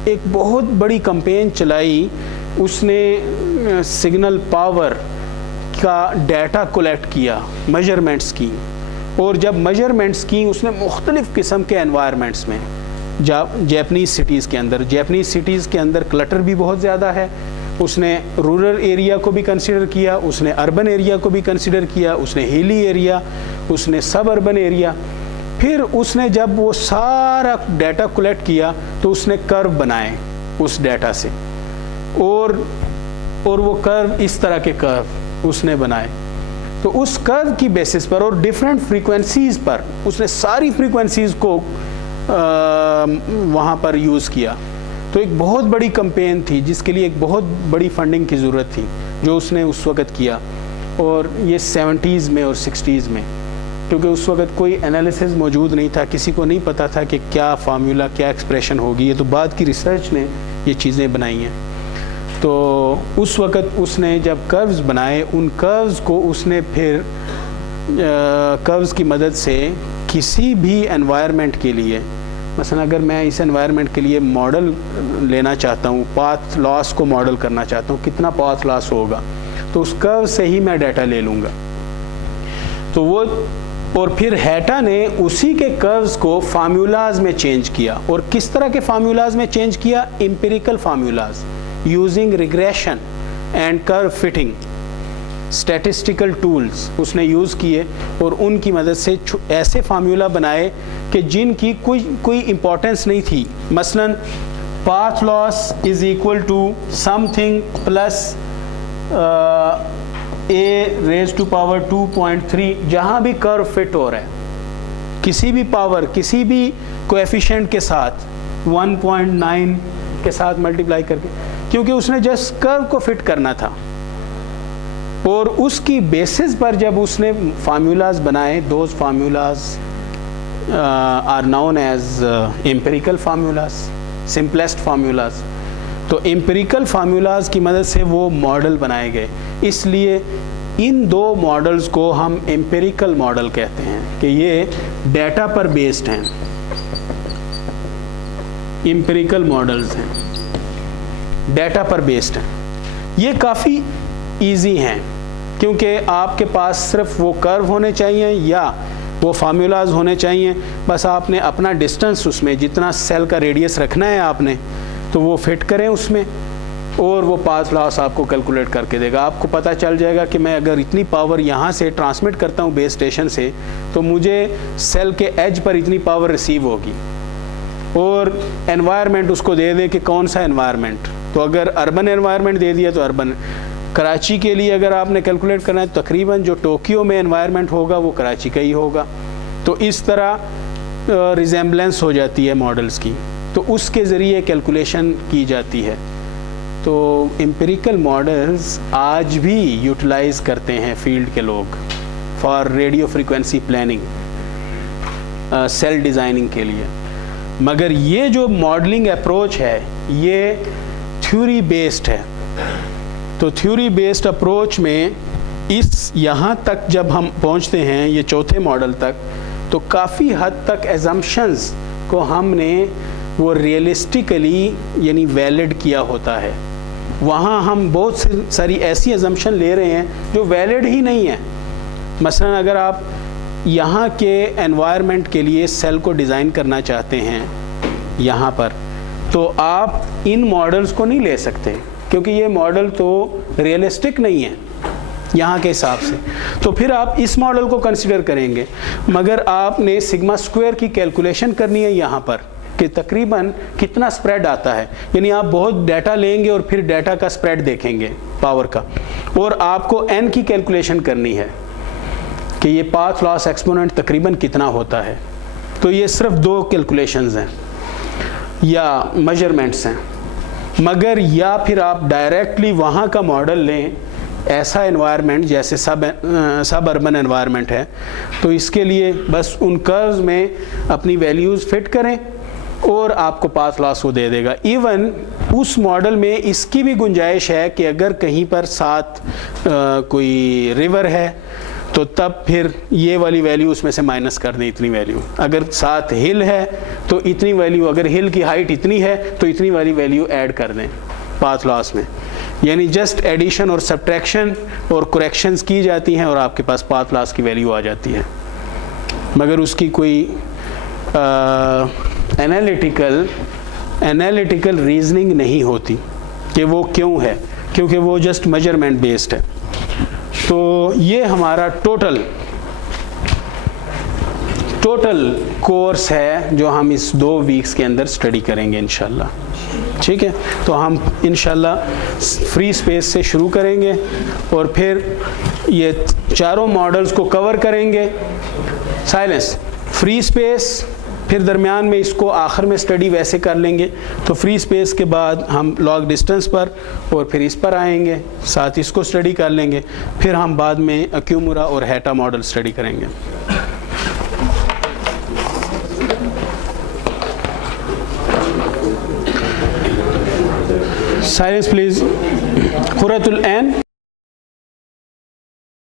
एक बहुत बड़ी कैंपेन चलाई। उसने सिग्नल पावर का डाटा कलेक्ट किया, मेजरमेंट्स की, और जब मेजरमेंट्स की उसने मुख्तलिफ़ किस्म के एनवायरनमेंट्स में, जापानीज़ सिटीज़ के अंदर। जापानीज़ सिटीज़ के अंदर क्लटर भी बहुत ज़्यादा है। उसने रूरल एरिया को भी कंसिडर किया, उसने अर्बन एरिया को भी कंसिडर किया, उसने हिली एरिया, उसने सब अर्बन एरिया। फिर उसने जब वो सारा डाटा कलेक्ट किया तो उसने कर्व बनाए उस डाटा से, और वो कर्व, इस तरह के कर्व उसने बनाए। तो उस कर्व की बेसिस पर और डिफरेंट फ्रीक्वेंसीज़ पर उसने सारी फ्रीक्वेंसीज़ को वहाँ पर यूज़ किया। तो एक बहुत बड़ी कैंपेन थी जिसके लिए एक बहुत बड़ी फंडिंग की ज़रूरत थी, जो उसने उस वक़्त किया, और ये 70s में और 60s में, क्योंकि उस वक़्त कोई एनालिसिस मौजूद नहीं था, किसी को नहीं पता था कि क्या फार्मूला, क्या एक्सप्रेशन होगी। ये तो बाद की रिसर्च ने ये चीज़ें बनाई हैं। तो उस वक़्त उसने जब कर्व्स बनाए, उन कर्व्स को उसने फिर कर्व्स की मदद से किसी भी एनवायरनमेंट के लिए, मसलन अगर मैं इस एनवायरनमेंट के लिए मॉडल लेना चाहता हूँ, पाथ लॉस को मॉडल करना चाहता हूँ, कितना पाथ लॉस होगा, तो उस कर्व से ही मैं डाटा ले लूँगा। तो वो, और फिर हैटा ने उसी के कर्व्स को फार्मूलाज में चेंज किया। और किस तरह के फार्मूलाज में चेंज किया? Empirical formulas using regression and curve fitting, statistical tools उसने यूज़ किए, और उनकी मदद से ऐसे फार्मूला बनाए कि जिनकी कोई इम्पोर्टेंस नहीं थी। मसलन path loss is equal to something plus a raise to power 2.3, जहाँ भी कर्व फिट हो रहा है, किसी भी पावर, किसी भी कोएफिशिएंट के साथ 1.9 के साथ मल्टीप्लाई करके, क्योंकि उसने जस्ट कर्व को फिट करना था। और उसकी बेसिस पर जब उसने फार्मूलाज बनाए, those formulas are known as empirical formulas, simplest formulas. तो एम्पिरिकल फार्मूलाज की मदद से वो मॉडल बनाए गए, इसलिए इन दो मॉडल्स को हम एम्पिरिकल मॉडल कहते हैं कि ये डाटा पर बेस्ड हैं, एम्पिरिकल मॉडल्स हैं, डाटा पर बेस्ड हैं। ये काफ़ी इजी हैं, क्योंकि आपके पास सिर्फ वो कर्व होने चाहिए या वो फार्मूलाज होने चाहिए, बस आपने अपना डिस्टेंस उसमें, जितना सेल का रेडियस रखना है आपने, तो वो फिट करें उसमें, और वो पाथ लॉस आपको कैलकुलेट करके देगा। आपको पता चल जाएगा कि मैं अगर इतनी पावर यहाँ से ट्रांसमिट करता हूँ बेस स्टेशन से, तो मुझे सेल के एज पर इतनी पावर रिसीव होगी, और एनवायरनमेंट उसको दे दें कि कौन सा एनवायरनमेंट। तो अगर अर्बन एनवायरनमेंट दे दिया तो अर्बन, कराची के लिए अगर आपने कैलकुलेट करना है, तो तकरीबन जो टोक्यो में एनवायरनमेंट होगा वो कराची का ही होगा। तो इस तरह रिजेम्बलेंस हो जाती है मॉडल्स की, तो उसके ज़रिए कैलकुलेशन की जाती है। तो एम्पिरिकल मॉडल्स आज भी यूटिलाइज करते हैं फील्ड के लोग for radio frequency planning, cell designing के लिए। मगर ये जो मॉडलिंग अप्रोच है ये थ्योरी बेस्ड है। तो थ्योरी बेस्ड अप्रोच में इस यहाँ तक जब हम पहुँचते हैं, ये चौथे मॉडल तक, तो काफ़ी हद तक एजम्पशंस को हमने वो रियलिस्टिकली यानी वैलिड किया होता है। वहाँ हम बहुत सारी ऐसी एजम्पशन ले रहे हैं जो वैलिड ही नहीं है। मसलन अगर आप यहाँ के एनवायरनमेंट के लिए सेल को डिज़ाइन करना चाहते हैं यहाँ पर, तो आप इन मॉडल्स को नहीं ले सकते, क्योंकि ये मॉडल तो रियलिस्टिक नहीं है यहाँ के हिसाब से। तो फिर आप इस मॉडल को कंसिडर करेंगे, मगर आपने सिग्मा स्क्वायर की कैलकुलेशन करनी है यहाँ पर कि तकरीबन कितना स्प्रेड आता है। यानी आप बहुत डाटा लेंगे और फिर डाटा का स्प्रेड देखेंगे पावर का, और आपको n की कैलकुलेशन करनी है कि ये पाथ लॉस एक्सपोनेंट तकरीबन कितना होता है। तो ये सिर्फ दो कैलकुलेशंस हैं या मेजरमेंट्स हैं। मगर या फिर आप डायरेक्टली वहाँ का मॉडल लें, ऐसा एनवायरनमेंट जैसे सब अर्बन एनवायरनमेंट है, तो इसके लिए बस उन कर्व्स में अपनी वैल्यूज़ फिट करें और आपको पाथ लॉस वो दे देगा। इवन उस मॉडल में इसकी भी गुंजाइश है कि अगर कहीं पर साथ कोई रिवर है तो तब फिर ये वाली वैल्यू उसमें से माइनस कर दें, इतनी वैल्यू। अगर साथ हिल है तो इतनी वैल्यू, अगर हिल की हाइट इतनी है तो इतनी वाली वैल्यू ऐड कर दें पाथ लॉस में। यानी जस्ट एडिशन और सब्ट्रैक्शन और करेक्शंस की जाती हैं और आपके पास पाथ लॉस की वैल्यू आ जाती है। मगर उसकी कोई एनालिटिकल रीजनिंग नहीं होती कि वो क्यों है, क्योंकि वो जस्ट मेजरमेंट बेस्ड है। तो ये हमारा टोटल कोर्स है जो हम इस 2 वीक्स के अंदर स्टडी करेंगे इंशाल्लाह। ठीक है, तो हम इंशाल्लाह फ्री स्पेस से शुरू करेंगे और फिर ये चारों मॉडल्स को कवर करेंगे। साइलेंस, फ्री स्पेस, फिर दरमियान में इसको आखिर में स्टडी वैसे कर लेंगे। तो फ्री स्पेस के बाद हम लॉग डिस्टेंस पर और फिर इस पर आएंगे, साथ इसको स्टडी कर लेंगे। फिर हम बाद में अक्यूमुरा और हेटा मॉडल स्टडी करेंगे। Silence please. खुरतुल ऐन,